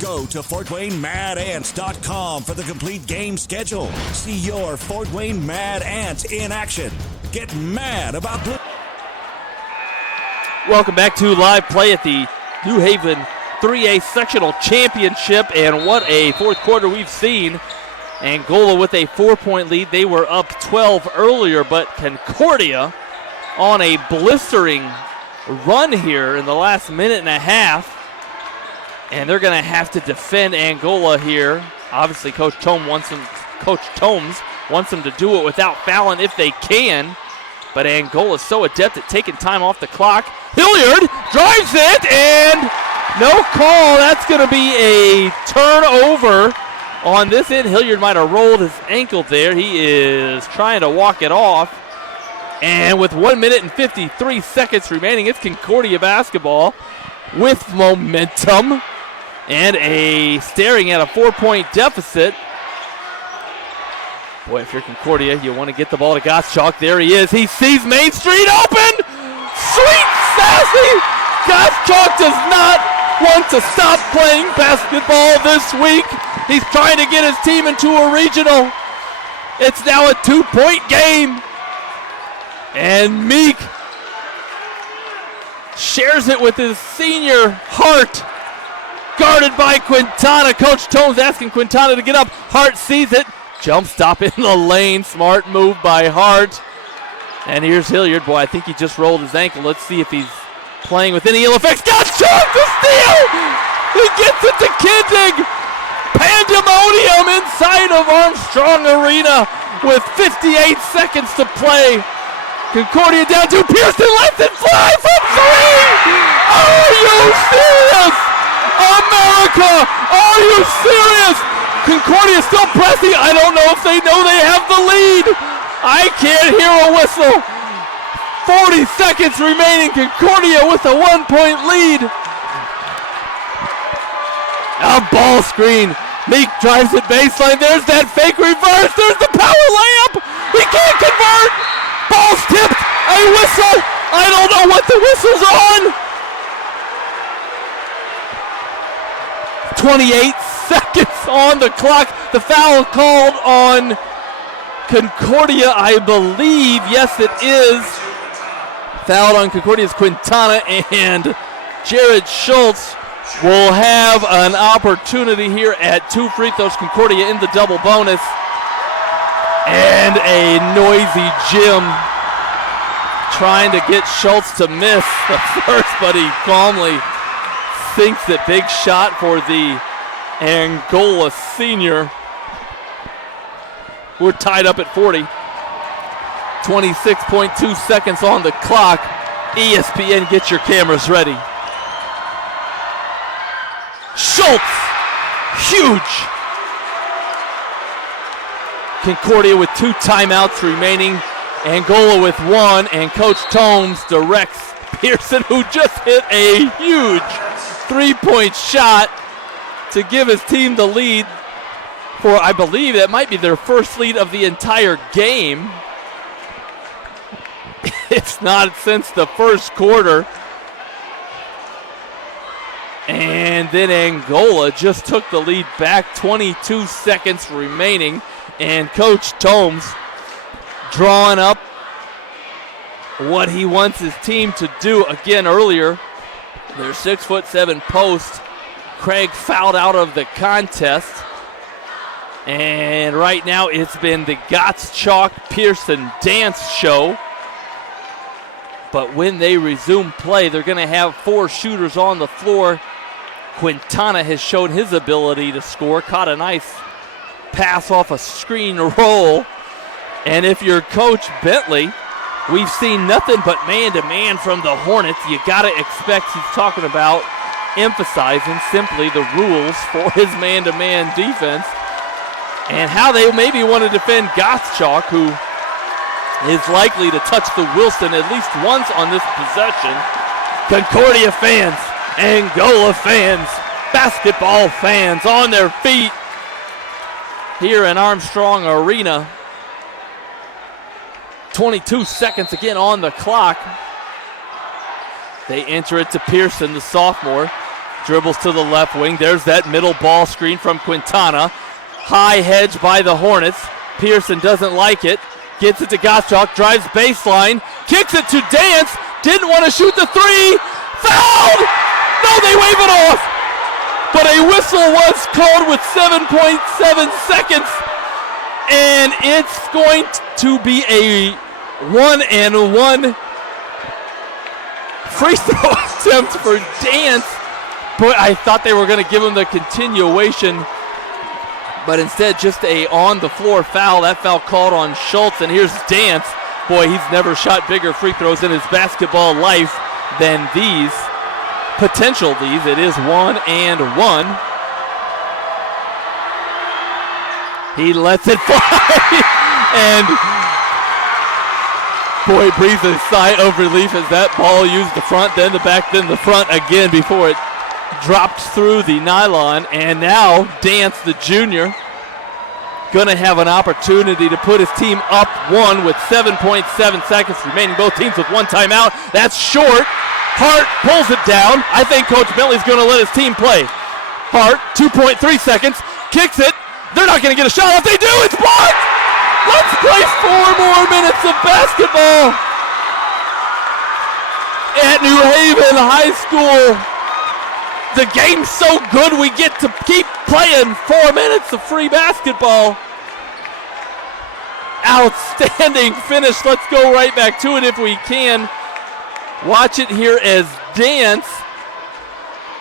Go to FortWayneMadAnts.com for the complete game schedule. See your Fort Wayne Mad Ants in action. Get mad about blue. Welcome back to live play at the New Haven 3A Sectional Championship, and what a fourth quarter we've seen. Angola with a 4-point lead. They were up 12 earlier, but Concordia on a blistering run here in the last minute and a half. And they're going to have to defend Angola here. Obviously, Coach Tomes wants them to do it without fouling if they can. But Angola is so adept at taking time off the clock. Hilliard drives it, and no call. That's going to be a turnover on this end. Hilliard might have rolled his ankle there. He is trying to walk it off. And with 1 minute and 53 seconds remaining, it's Concordia basketball with momentum. And staring at a 4-point deficit. Boy, if you're Concordia, you want to get the ball to Gottschalk. There he is. He sees Main Street open. Sweet, sassy. Gottschalk does not want to stop playing basketball this week. He's trying to get his team into a regional. It's now a 2-point game. And Meek shares it with his senior Hart. Guarded by Quintana. Coach Tomes asking Quintana to get up. Hart sees it. Jump stop in the lane. Smart move by Hart. And here's Hilliard. Boy, I think he just rolled his ankle. Let's see if he's playing with any ill effects. Gottschalk to steal! He gets it to Kindig. Pandemonium inside of Armstrong Arena with 58 seconds to play. Concordia down to Pearson. Lets it fly from 3! Are you serious? America, are you serious? Concordia still pressing. I don't know if they know they have the lead. I can't hear a whistle. 40 seconds remaining. Concordia with a 1-point lead. A ball screen. Meek drives it baseline. There's that fake reverse. There's the power layup. He can't convert. Ball's tipped. A whistle. I don't know what the whistle's on. 28 seconds on the clock. The foul called on Concordia, I believe. Yes, it is. Fouled on Concordia's Quintana, and Jared Schultz will have an opportunity here at 2 free throws. Concordia in the double bonus. And a noisy Jim trying to get Schultz to miss the first, but he calmly sinks it. Big shot for the Angola senior. We're tied up at 40. 26.2 seconds on the clock. ESPN, get your cameras ready. Schultz, huge. Concordia with 2 timeouts remaining. Angola with 1, and Coach Tomes directs Pearson, who just hit a huge 3-point shot to give his team the lead for, I believe, that might be their first lead of the entire game. It's not since the first quarter. And then Angola just took the lead back, 22 seconds remaining, and Coach Tomes drawing up what he wants his team to do. Again, earlier, their 6'7" post, Craig fouled out of the contest. And right now it's been the Gottschalk-Pearson dance show. But when they resume play, they're going to have 4 shooters on the floor. Quintana has shown his ability to score, caught a nice pass off a screen roll. And if you're Coach Bentley, we've seen nothing but man-to-man from the Hornets. You got to expect he's talking about emphasizing simply the rules for his man-to-man defense and how they maybe want to defend Gottschalk, who is likely to touch the Wilson at least once on this possession. Concordia fans, Angola fans, basketball fans on their feet here in Armstrong Arena. 22 seconds again on the clock. They enter it to Pearson, the sophomore. Dribbles to the left wing. There's that middle ball screen from Quintana. High hedge by the Hornets. Pearson doesn't like it. Gets it to Gottschalk. Drives baseline. Kicks it to Dance. Didn't want to shoot the 3. Fouled! No, they wave it off. But a whistle was called with 7.7 seconds. And it's going to be a 1-and-1 free throw attempt for Dance. But I thought they were going to give him the continuation, but instead just a on-the-floor foul. That foul called on Schultz, and here's Dance. Boy, he's never shot bigger free throws in his basketball life than these. Potential these. It is 1-and-1. He lets it fly, and boy, breathes a sigh of relief as that ball used the front, then the back, then the front again before it dropped through the nylon. And now Dance, the junior, going to have an opportunity to put his team up 1 with 7.7 seconds remaining. Both teams with 1 timeout. That's short. Hart pulls it down. I think Coach Bentley's going to let his team play. Hart, 2.3 seconds, kicks it. They're not going to get a shot. If they do, it's blocked. Let's play 4 more minutes of basketball at New Haven High School. The game's so good we get to keep playing 4 minutes of free basketball. Outstanding finish. Let's go right back to it if we can. Watch it here as Dance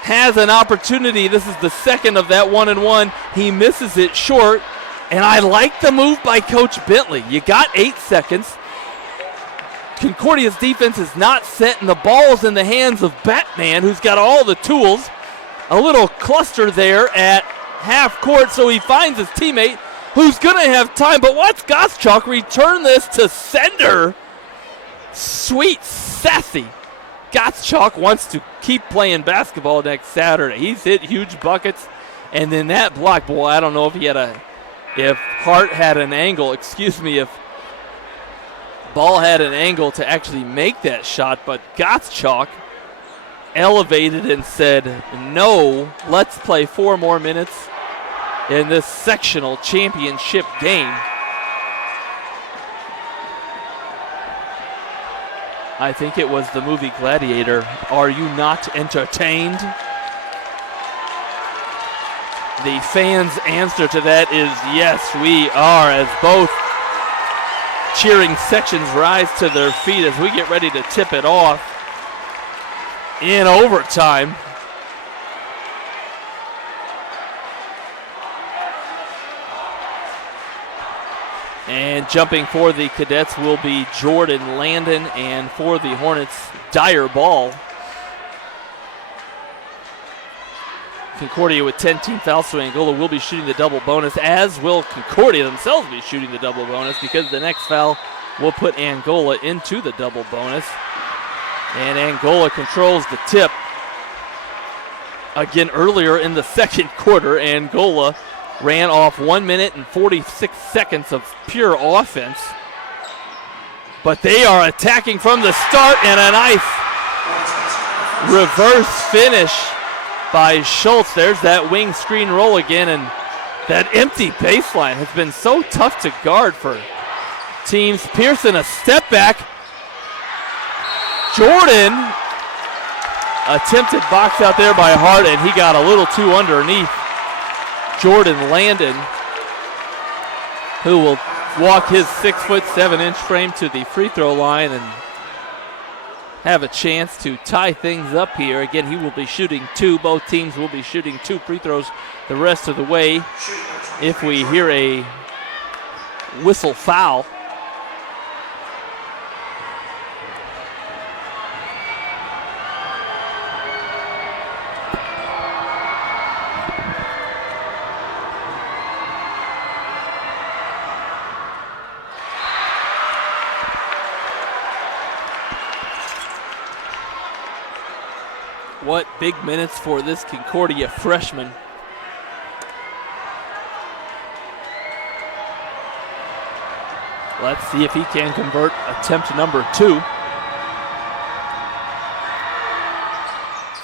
has an opportunity. This is the second of that 1-and-1. He misses it short, and I like the move by Coach Bentley. You got 8 seconds. Concordia's defense is not set, and the ball's in the hands of Batman, who's got all the tools. A little cluster there at half court, so he finds his teammate, who's going to have time. But watch Gottschalk return this to sender. Sweet, sassy. Gottschalk wants to keep playing basketball next Saturday. He's hit huge buckets. And then that block, boy, I don't know if Hart had an angle, if Ball had an angle to actually make that shot, but Gottschalk elevated and said, no, let's play 4 more minutes in this sectional championship game. I think it was the movie Gladiator. Are you not entertained? The fans' answer to that is yes, we are, as both cheering sections rise to their feet as we get ready to tip it off in overtime. And jumping for the Cadets will be Jordan Landon, and for the Hornets, Dyer Ball. Concordia with 10 team fouls, so Angola will be shooting the double bonus, as will Concordia themselves be shooting the double bonus, because the next foul will put Angola into the double bonus. And Angola controls the tip. Again, earlier in the second quarter, Angola ran off 1 minute and 46 seconds of pure offense. But they are attacking from the start, and a nice reverse finish by Schultz. There's that wing screen roll again, and that empty baseline has been so tough to guard for teams. Pearson, a step back. Jordan, attempted box out there by Hart, and he got a little too underneath Jordan Landon, who will walk his 6'7" frame to the free throw line and have a chance to tie things up here. Again, he will be shooting two. Both teams will be shooting two free throws the rest of the way. If we hear a whistle foul, what big minutes for this Concordia freshman. Let's see if he can convert attempt number 2.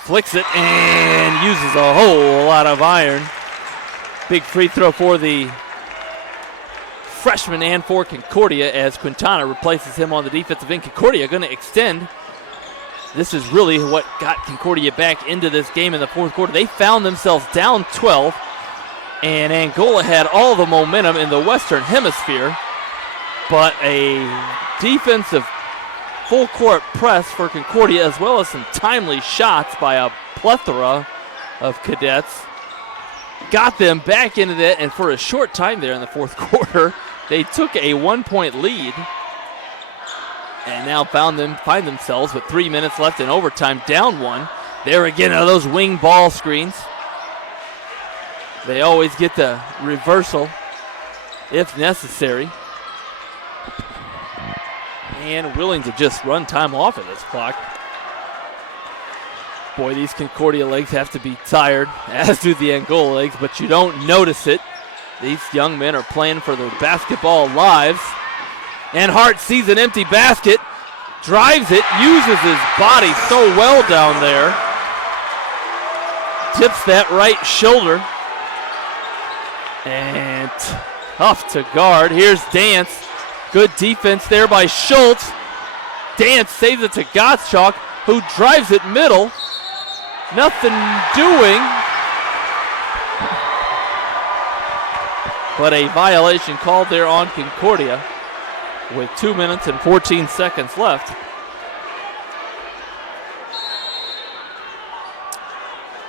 Flicks it and uses a whole lot of iron. Big free throw for the freshman and for Concordia as Quintana replaces him on the defensive end. Concordia going to extend. This is really what got Concordia back into this game in the fourth quarter. They found themselves down 12, and Angola had all the momentum in the Western Hemisphere, but a defensive full-court press for Concordia, as well as some timely shots by a plethora of Cadets, got them back into that, and for a short time there in the fourth quarter, they took a 1-point lead. And now find themselves with 3 minutes left in overtime, down 1. There again are those wing ball screens. They always get the reversal if necessary. And willing to just run time off of this clock. Boy, these Concordia legs have to be tired, as do the Angola legs, but you don't notice it. These young men are playing for their basketball lives. And Hart sees an empty basket, drives it, uses his body so well down there. Tips that right shoulder. And tough to guard. Here's Dance. Good defense there by Schultz. Dance saves it to Gottschalk, who drives it middle. Nothing doing. But a violation called there on Concordia, with 2 minutes and 14 seconds left.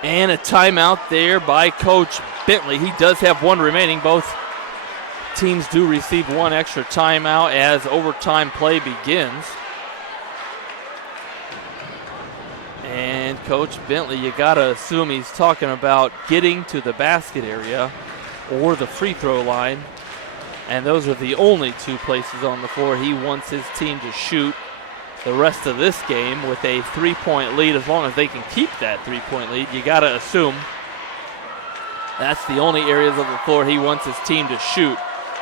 And a timeout there by Coach Bentley. He does have one remaining. Both teams do receive one extra timeout as overtime play begins. And Coach Bentley, you gotta assume he's talking about getting to the basket area or the free throw line. And those are the only two places on the floor he wants his team to shoot the rest of this game with a 3-point lead. As long as they can keep that 3-point lead, you got to assume that's the only areas of the floor he wants his team to shoot.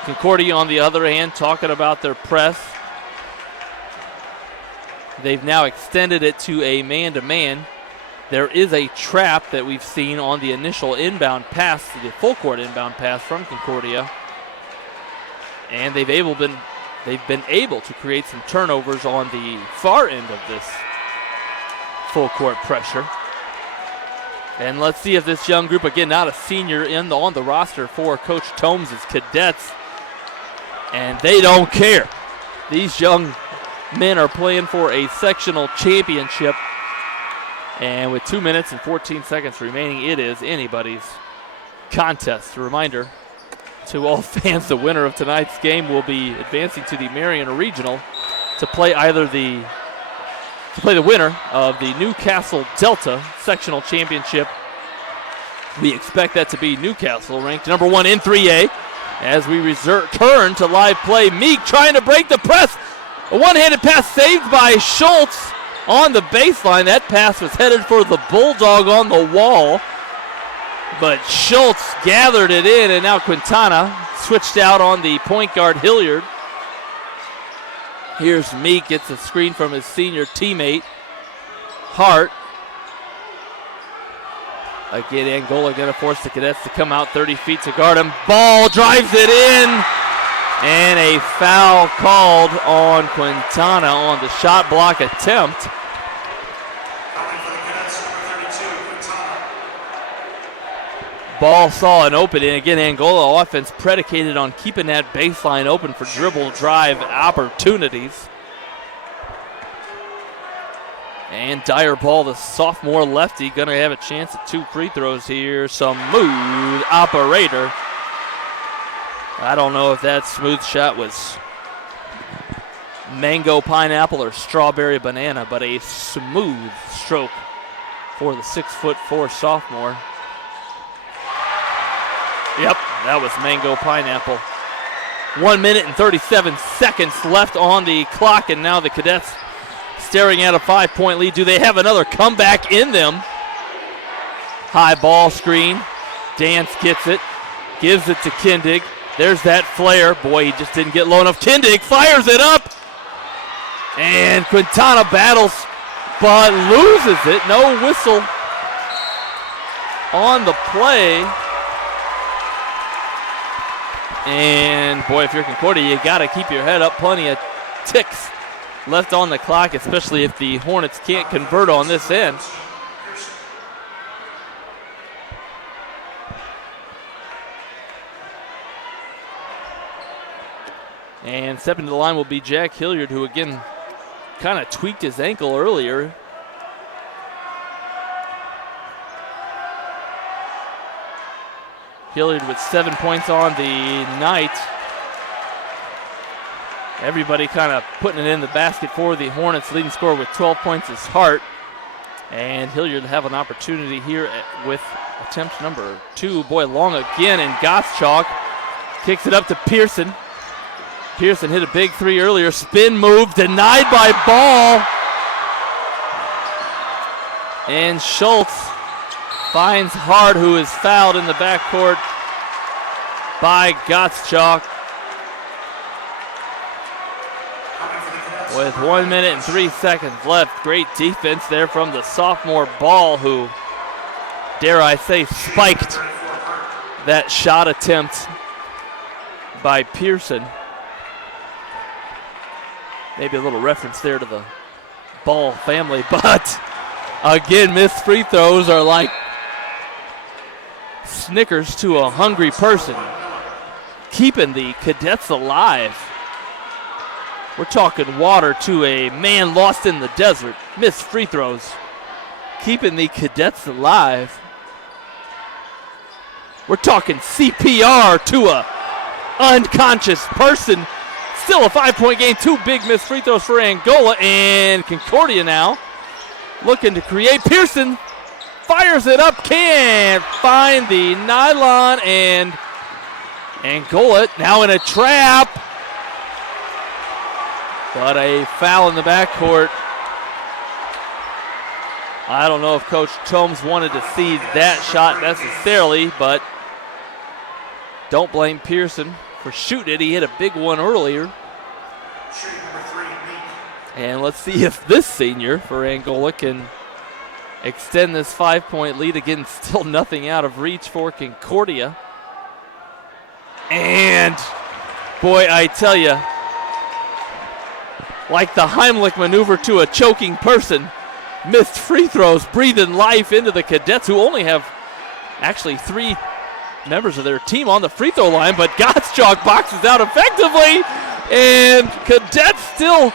Concordia, on the other hand, talking about their press. They've now extended it to a man-to-man. There is a trap that we've seen on the initial inbound pass, the full-court inbound pass from Concordia. And they've been able to create some turnovers on the far end of this full court pressure. And let's see if this young group, again, not a senior on the roster for Coach Tomes' Cadets, and they don't care. These young men are playing for a sectional championship. And with 2 minutes and 14 seconds remaining, it is anybody's contest. A reminder to all fans, the winner of tonight's game will be advancing to the Marion Regional to play the winner of the Newcastle Delta sectional championship. We expect that to be Newcastle, ranked number 1 in 3A. As we return to live play, Meek trying to break the press. A one-handed pass saved by Schultz on the baseline. That pass was headed for the Bulldog on the wall, but Schultz gathered it in, and now Quintana switched out on the point guard Hilliard. Here's Meek, gets a screen from his senior teammate, Hart. Again, Angola going to force the Cadets to come out 30 feet to guard him. Ball drives it in, and a foul called on Quintana on the shot block attempt. Ball saw an opening. Again, Angola offense predicated on keeping that baseline open for dribble drive opportunities. And Dyer Ball, the sophomore lefty, going to have a chance at 2 free throws here. Smooth operator. I don't know if that smooth shot was mango pineapple or strawberry banana, but a smooth stroke for the 6'4" sophomore. Yep, that was mango pineapple. 1 minute and 37 seconds left on the clock, and now the Cadets staring at a 5-point lead. Do they have another comeback in them? High ball screen. Dance gets it, gives it to Kindig. There's that flare. Boy, he just didn't get low enough. Kindig fires it up, and Quintana battles, but loses it. No whistle on the play. And boy, if you're Concordia, you got to keep your head up. Plenty of ticks left on the clock, especially if the Hornets can't convert on this end. And stepping to the line will be Jack Hilliard, who again kind of tweaked his ankle earlier. Hilliard with 7 points on the night. Everybody kind of putting it in the basket for the Hornets. Leading scorer with 12 points is Hart. And Hilliard have an opportunity here with attempt number 2. Boy, long again, and Gottschalk kicks it up to Pearson. Pearson hit a big 3 earlier. Spin move denied by Ball. And Schultz finds Hart, who is fouled in the backcourt by Gottschalk. With 1 minute and 3 seconds left. Great defense there from the sophomore Ball, who, dare I say, spiked that shot attempt by Pearson. Maybe a little reference there to the Ball family, but again, missed free throws are like Snickers to a hungry person, keeping the Cadets alive. We're talking water to a man lost in the desert. Missed free throws, keeping the Cadets alive. We're talking CPR to a unconscious person. Still a 5-point game. 2 big missed free throws for Angola, and Concordia now looking to create. Pearson fires it up, can't find the nylon, and Angola now in a trap. But a foul in the backcourt. I don't know if Coach Tomes wanted to see that shot necessarily, but don't blame Pearson for shooting it. He hit a big one earlier. And let's see if this senior for Angola can extend this 5-point lead. Again, still nothing out of reach for Concordia. And boy, I tell you, like the Heimlich maneuver to a choking person, missed free throws, breathing life into the Cadets, who only have actually 3 members of their team on the free throw line, but Gottschalk boxes out effectively. And Cadets still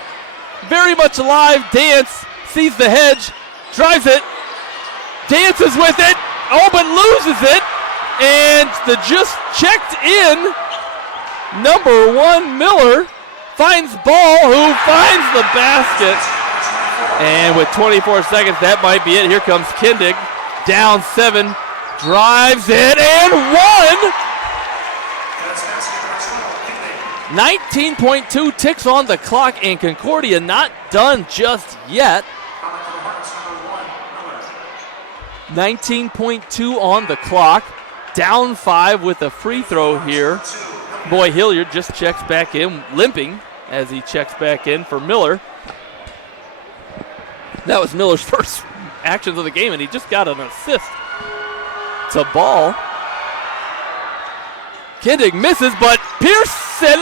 very much alive. Dance sees the hedge, drives it, dances with it, oh, but loses it. And the just checked in number 1 Miller finds Ball, who finds the basket. And with 24 seconds, that might be it. Here comes Kindig, down 7, drives it, and 19.2 ticks on the clock, and Concordia not done just yet. 19.2 on the clock, down 5 with a free throw here. Boy, Hilliard just checks back in, limping as he checks back in for Miller. That was Miller's first actions of the game, and he just got an assist to Ball. Kindig misses, but Pearson,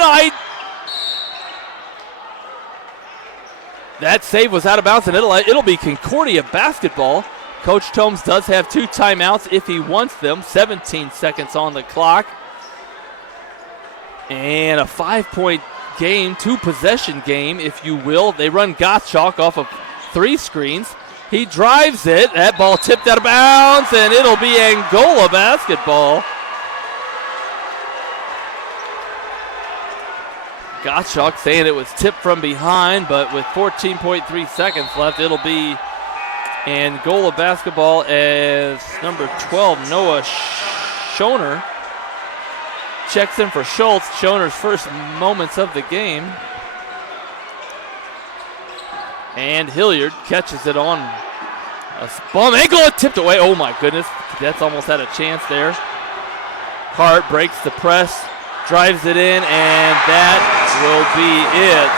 that save was out of bounds, and it'll be Concordia basketball. Coach Tomes does have 2 timeouts if he wants them. 17 seconds on the clock. And a 5-point game, 2-possession game, if you will. They run Gottschalk off of 3 screens. He drives it. That ball tipped out of bounds, and it'll be Angola basketball. Gottschalk saying it was tipped from behind, but with 14.3 seconds left, it'll be Angola basketball as number 12, Noah Hohner, checks in for Schultz. Schoner's first moments of the game. And Hilliard catches it on a spun ankle. It tipped away. Oh my goodness. Cadets almost had a chance there. Hart breaks the press, drives it in, and that will be it.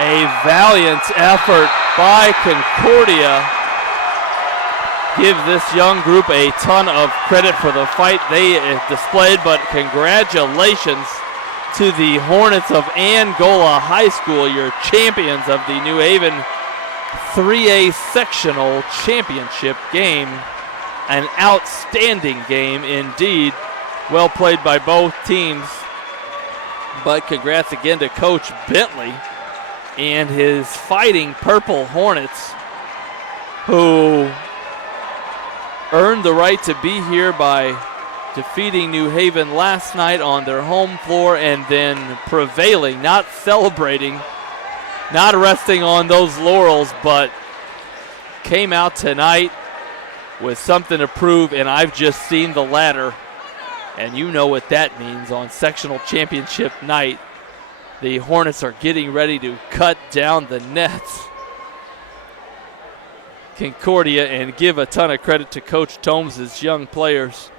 A valiant effort by Concordia. Give this young group a ton of credit for the fight they displayed, but congratulations to the Hornets of Angola High School, your champions of the New Haven 3A Sectional Championship game. An outstanding game indeed. Well played by both teams. But congrats again to Coach Bentley and his Fighting Purple Hornets, who earned the right to be here by defeating New Haven last night on their home floor and then prevailing, not celebrating, not resting on those laurels, but came out tonight with something to prove, and I've just seen the ladder, and you know what that means on sectional championship night. The Hornets are getting ready to cut down the nets. Concordia, and give a ton of credit to Coach Tomes' young players,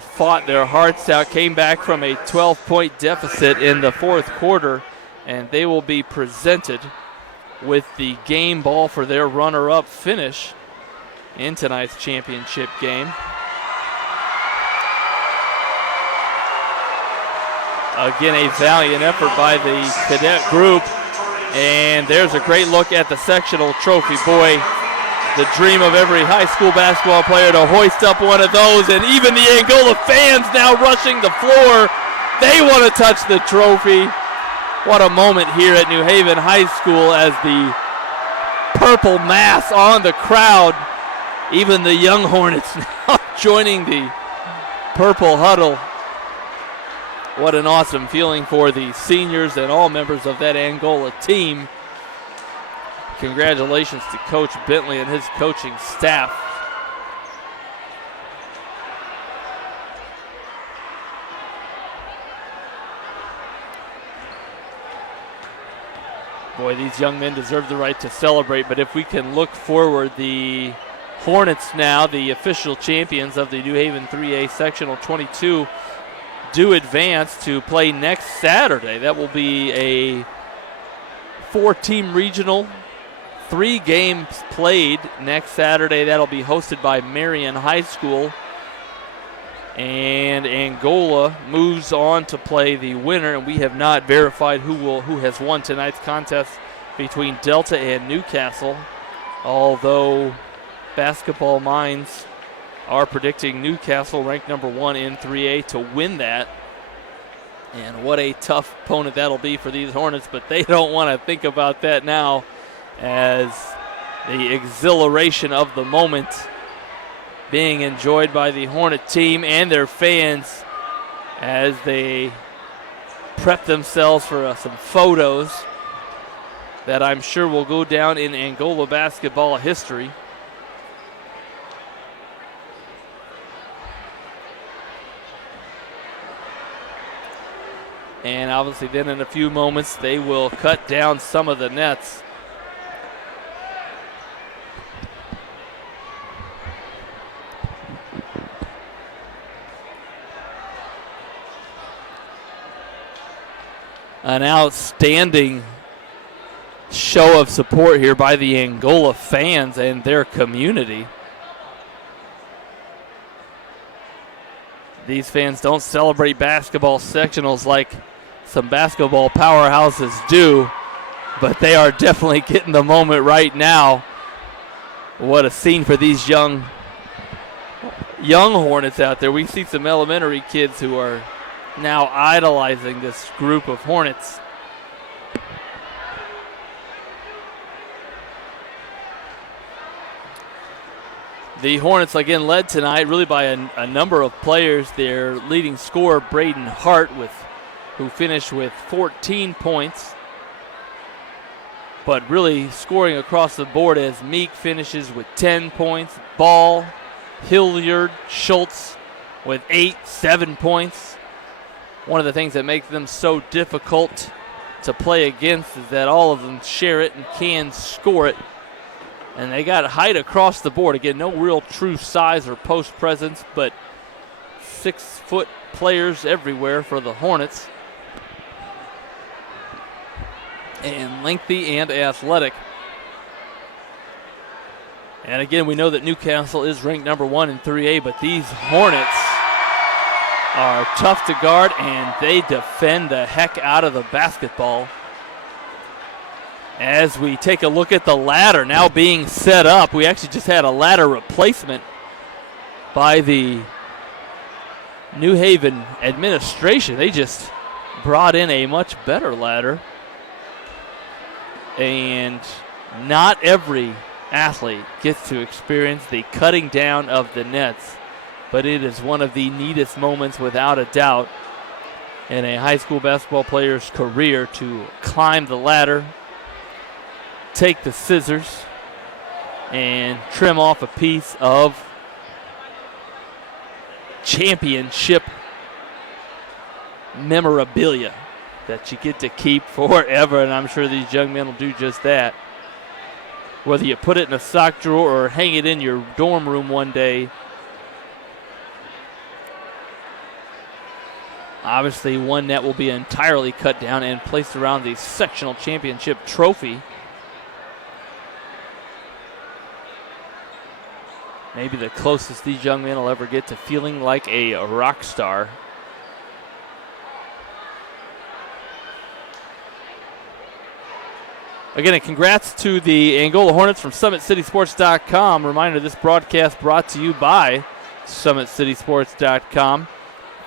fought their hearts out, came back from a 12-point deficit in the fourth quarter, and they will be presented with the game ball for their runner-up finish in tonight's championship game. Again, a valiant effort by the cadet group, and there's a great look at the sectional trophy. Boy, the dream of every high school basketball player to hoist up one of those, and even the Angola fans now rushing the floor. They want to touch the trophy. What a moment here at New Haven High School as the purple mass on the crowd. Even the young Hornets now joining the purple huddle. What an awesome feeling for the seniors and all members of that Angola team. Congratulations to Coach Bentley and his coaching staff. Boy, these young men deserve the right to celebrate, but if we can look forward, the Hornets now, the official champions of the New Haven 3A Sectional 22, do advance to play next Saturday. That will be a 4-team regional, 3 games played next Saturday. That'll be hosted by Marion High School. And Angola moves on to play the winner, and we have not verified who has won tonight's contest between Delta and Newcastle, although Basketball Minds are predicting Newcastle, ranked number 1 in 3A, to win that. And what a tough opponent that'll be for these Hornets, but they don't want to think about that now, as the exhilaration of the moment being enjoyed by the Hornet team and their fans as they prep themselves for some photos that I'm sure will go down in Angola basketball history. And obviously then in a few moments they will cut down some of the nets. An outstanding show of support here by the Angola fans and their community. These fans don't celebrate basketball sectionals like some basketball powerhouses do, but they are definitely getting the moment right now. What a scene for these young Hornets out there. We see some elementary kids who are now idolizing this group of Hornets. The Hornets again led tonight really by a number of players. Their leading scorer, Braden Hart, who finished with 14 points. But really scoring across the board as Meek finishes with 10 points. Ball, Hilliard, Schultz with 7 points. One of the things that makes them so difficult to play against is that all of them share it and can score it. And they got height across the board. Again, no real true size or post presence, but 6-foot players everywhere for the Hornets. And lengthy and athletic. And again, we know that Newcastle is ranked number 1 in 3A, but these Hornets are tough to guard, and they defend the heck out of the basketball. As we take a look at the ladder now being set up, we actually just had a ladder replacement by the New Haven administration. They just brought in a much better ladder. And not every athlete gets to experience the cutting down of the nets, but it is one of the neatest moments without a doubt in a high school basketball player's career to climb the ladder, take the scissors, and trim off a piece of championship memorabilia that you get to keep forever, and I'm sure these young men will do just that. Whether you put it in a sock drawer or hang it in your dorm room one day, obviously one net will be entirely cut down and placed around the sectional championship trophy. Maybe the closest these young men will ever get to feeling like a rock star. Again, and congrats to the Angola Hornets from SummitCitySports.com. Reminder, this broadcast brought to you by SummitCitySports.com.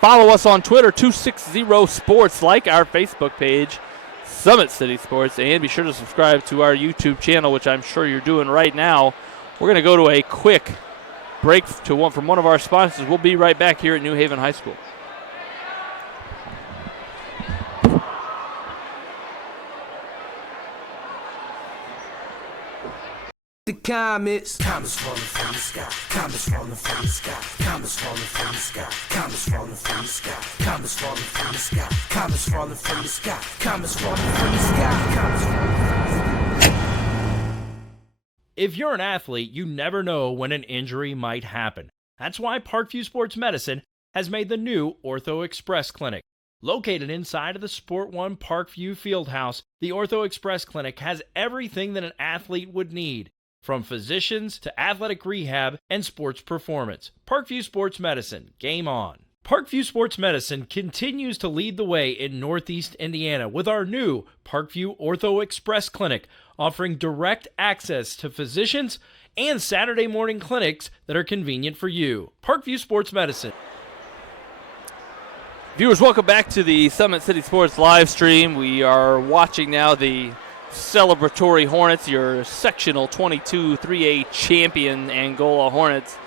Follow us on Twitter, 260sports. Like our Facebook page, Summit City Sports. And be sure to subscribe to our YouTube channel, which I'm sure you're doing right now. We're going to go to a quick break from one of our sponsors. We'll be right back here at New Haven High School. The comets falling from the sky, comets falling from the sky, comets falling from the sky, comets falling from the sky, comets falling from the sky, comets falling from the sky, comets falling from the sky, comets falling from the sky. If you're an athlete, you never know when an injury might happen. That's why Parkview Sports Medicine has made the new Ortho Express Clinic. Located inside of the Sport One Parkview Fieldhouse, the Ortho Express Clinic has everything that an athlete would need, from physicians to athletic rehab and sports performance. Parkview Sports Medicine, game on. Parkview Sports Medicine continues to lead the way in Northeast Indiana with our new Parkview Ortho Express Clinic, offering direct access to physicians and Saturday morning clinics that are convenient for you. Parkview Sports Medicine. Viewers, welcome back to the Summit City Sports live stream. We are watching now the celebratory Hornets, your sectional 22 3A champion Angola Hornets,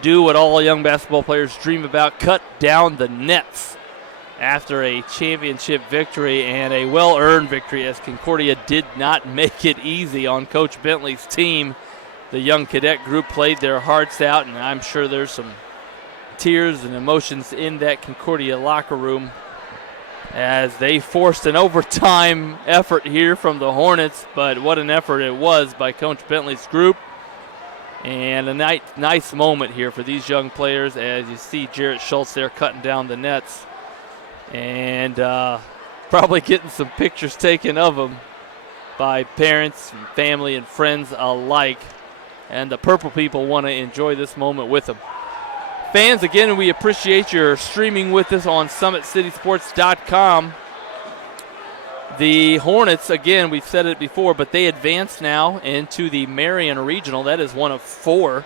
do what all young basketball players dream about, cut down the nets after a championship victory and a well-earned victory, as Concordia did not make it easy on Coach Bentley's team. The young cadet group played their hearts out, and I'm sure there's some tears and emotions in that Concordia locker room as they forced an overtime effort here from the Hornets, but what an effort it was by Coach Bentley's group. And a nice moment here for these young players as you see Jarrett Schultz there cutting down the nets and probably getting some pictures taken of him by parents, and family, and friends alike. And the Purple people want to enjoy this moment with him. Fans, again, we appreciate your streaming with us on SummitCitySports.com. The Hornets, again, we've said it before, but they advance now into the Marion Regional. That is one of 4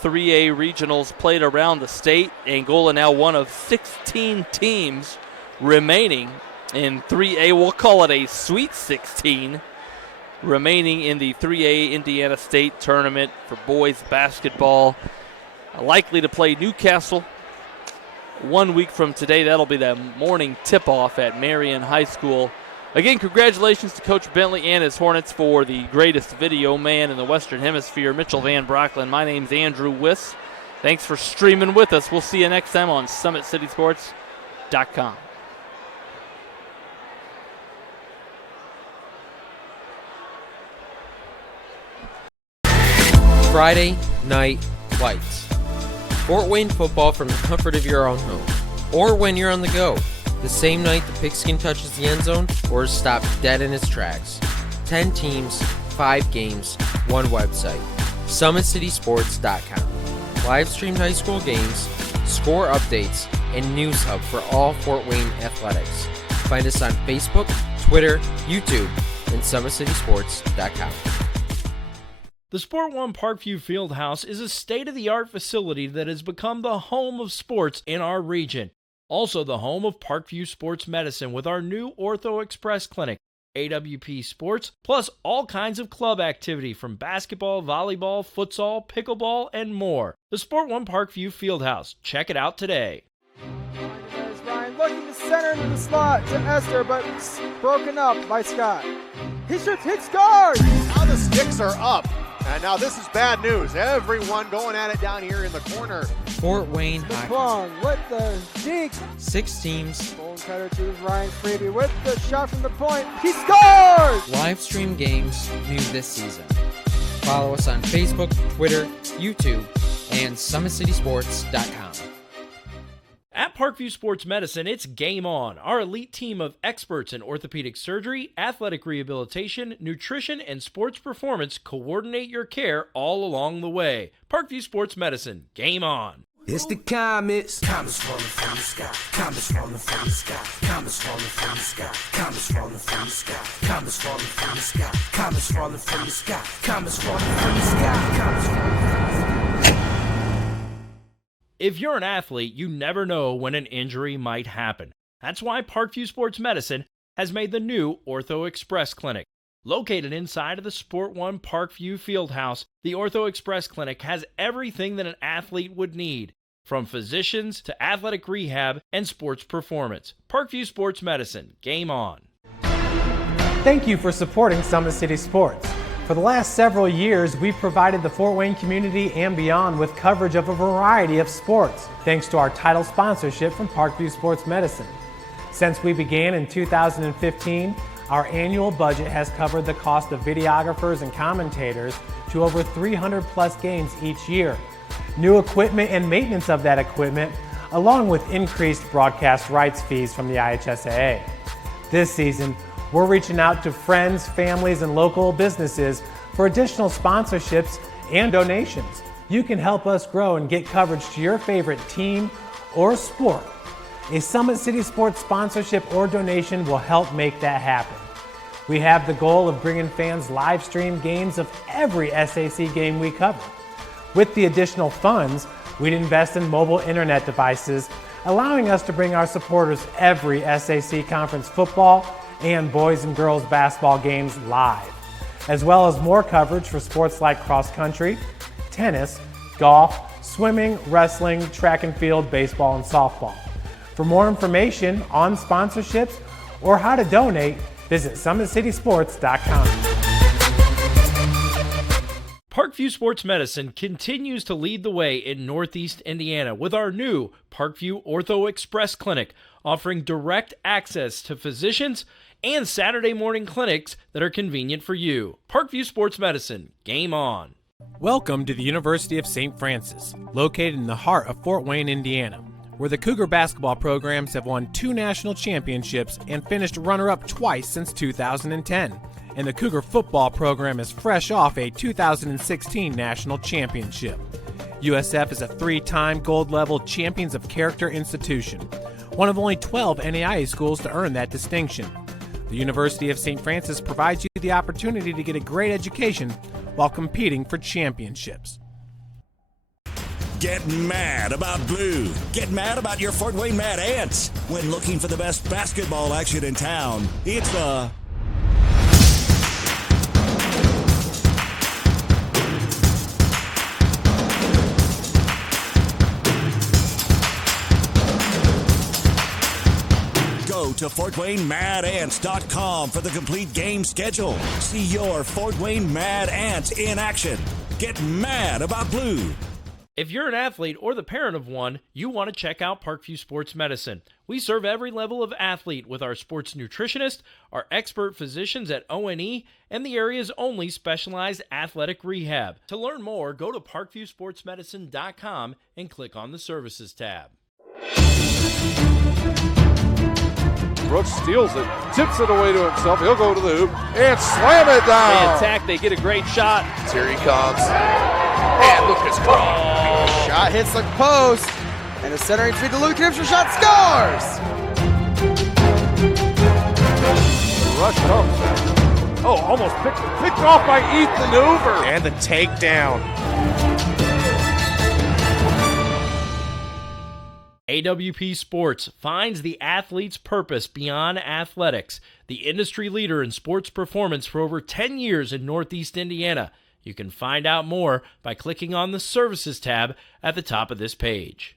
3A regionals played around the state. Angola now one of 16 teams remaining in 3A. We'll call it a Sweet 16 remaining in the 3A Indiana State Tournament for boys basketball. Likely to play Newcastle 1 week from today. That'll be the morning tip-off at Marion High School. Again, congratulations to Coach Bentley and his Hornets for the greatest video man in the Western Hemisphere, Mitchell Van Brocklin. My name's Andrew Wiss. Thanks for streaming with us. We'll see you next time on SummitCitySports.com. Friday Night Lights. Fort Wayne football from the comfort of your own home, or when you're on the go, the same night the pigskin touches the end zone or is stopped dead in its tracks. 10 teams, 5 games, 1 website, SummitCitySports.com. Live streamed high school games, score updates, and news hub for all Fort Wayne athletics. Find us on Facebook, Twitter, YouTube, and SummitCitySports.com. The Sport One Parkview Fieldhouse is a state-of-the-art facility that has become the home of sports in our region. Also the home of Parkview Sports Medicine with our new Ortho Express Clinic, AWP Sports, plus all kinds of club activity from basketball, volleyball, futsal, pickleball, and more. The Sport One Parkview Fieldhouse. Check it out today. There's Ryan looking to center into the slot to Esther, but broken up by Scott. He shoots, hits, scores! Now the sticks are up. And now this is bad news. Everyone going at it down here in the corner. Fort Wayne Hockey. Plung with the deke. 6 teams. Bone cutter to Ryan Freeby with the shot from the point. He scores! Live stream games new this season. Follow us on Facebook, Twitter, YouTube, and SummitCitySports.com. At Parkview Sports Medicine, it's game on. Our elite team of experts in orthopedic surgery, athletic rehabilitation, nutrition, and sports performance coordinate your care all along the way. Parkview Sports Medicine, game on. It's the comets. Comets falling from the sky. Comets falling from the sky. Comets falling from the sky. Comets falling from the sky. Comets falling from the sky. Comets falling from the sky. Comets falling from the sky. Comets falling from the sky. If you're an athlete, you never know when an injury might happen. That's why Parkview Sports Medicine has made the new Ortho Express Clinic. Located inside of the Sport One Parkview Fieldhouse, the Ortho Express Clinic has everything that an athlete would need, from physicians to athletic rehab and sports performance. Parkview Sports Medicine, game on. Thank you for supporting Summit City Sports. For the last several years, we've provided the Fort Wayne community and beyond with coverage of a variety of sports, thanks to our title sponsorship from Parkview Sports Medicine. Since we began in 2015, our annual budget has covered the cost of videographers and commentators to over 300 plus games each year. New equipment and maintenance of that equipment, along with increased broadcast rights fees from the IHSAA. This season, we're reaching out to friends, families, and local businesses for additional sponsorships and donations. You can help us grow and get coverage to your favorite team or sport. A Summit City Sports sponsorship or donation will help make that happen. We have the goal of bringing fans live stream games of every SAC game we cover. With the additional funds, we'd invest in mobile internet devices allowing us to bring our supporters every SAC Conference football and boys and girls basketball games live, as well as more coverage for sports like cross country, tennis, golf, swimming, wrestling, track and field, baseball, and softball. For more information on sponsorships or how to donate, visit SummitCitySports.com. Parkview Sports Medicine continues to lead the way in Northeast Indiana with our new Parkview Ortho Express Clinic, offering direct access to physicians and Saturday morning clinics that are convenient for you. Parkview Sports Medicine, game on. Welcome to the University of St. Francis, located in the heart of Fort Wayne, Indiana, where the Cougar basketball programs have won 2 national championships and finished runner-up twice since 2010. And the Cougar football program is fresh off a 2016 national championship. USF is a 3-time gold-level Champions of Character institution, one of only 12 NAIA schools to earn that distinction. The University of St. Francis provides you the opportunity to get a great education while competing for championships. Get mad about blue. Get mad about your Fort Wayne Mad Ants. When looking for the best basketball action in town, it's Go to FortWayneMadAnts.com for the complete game schedule. See your Fort Wayne Mad Ants in action. Get mad about blue. If you're an athlete or the parent of one, you want to check out Parkview Sports Medicine. We serve every level of athlete with our sports nutritionist, our expert physicians at O&E, and the area's only specialized athletic rehab. To learn more, go to parkviewsportsmedicine.com and click on the Services tab. Brooks steals it, tips it away to himself. He'll go to the hoop and slam it down. They attack, they get a great shot. Here he comes. And Lucas Craw. Shot hits the post, and the centering feed to Luke Gibson. Shot scores! The rush comes. Oh, almost picked off by Ethan Hoover. And the takedown. AWP Sports finds the athlete's purpose beyond athletics, the industry leader in sports performance for over 10 years in Northeast Indiana. You can find out more by clicking on the Services tab at the top of this page.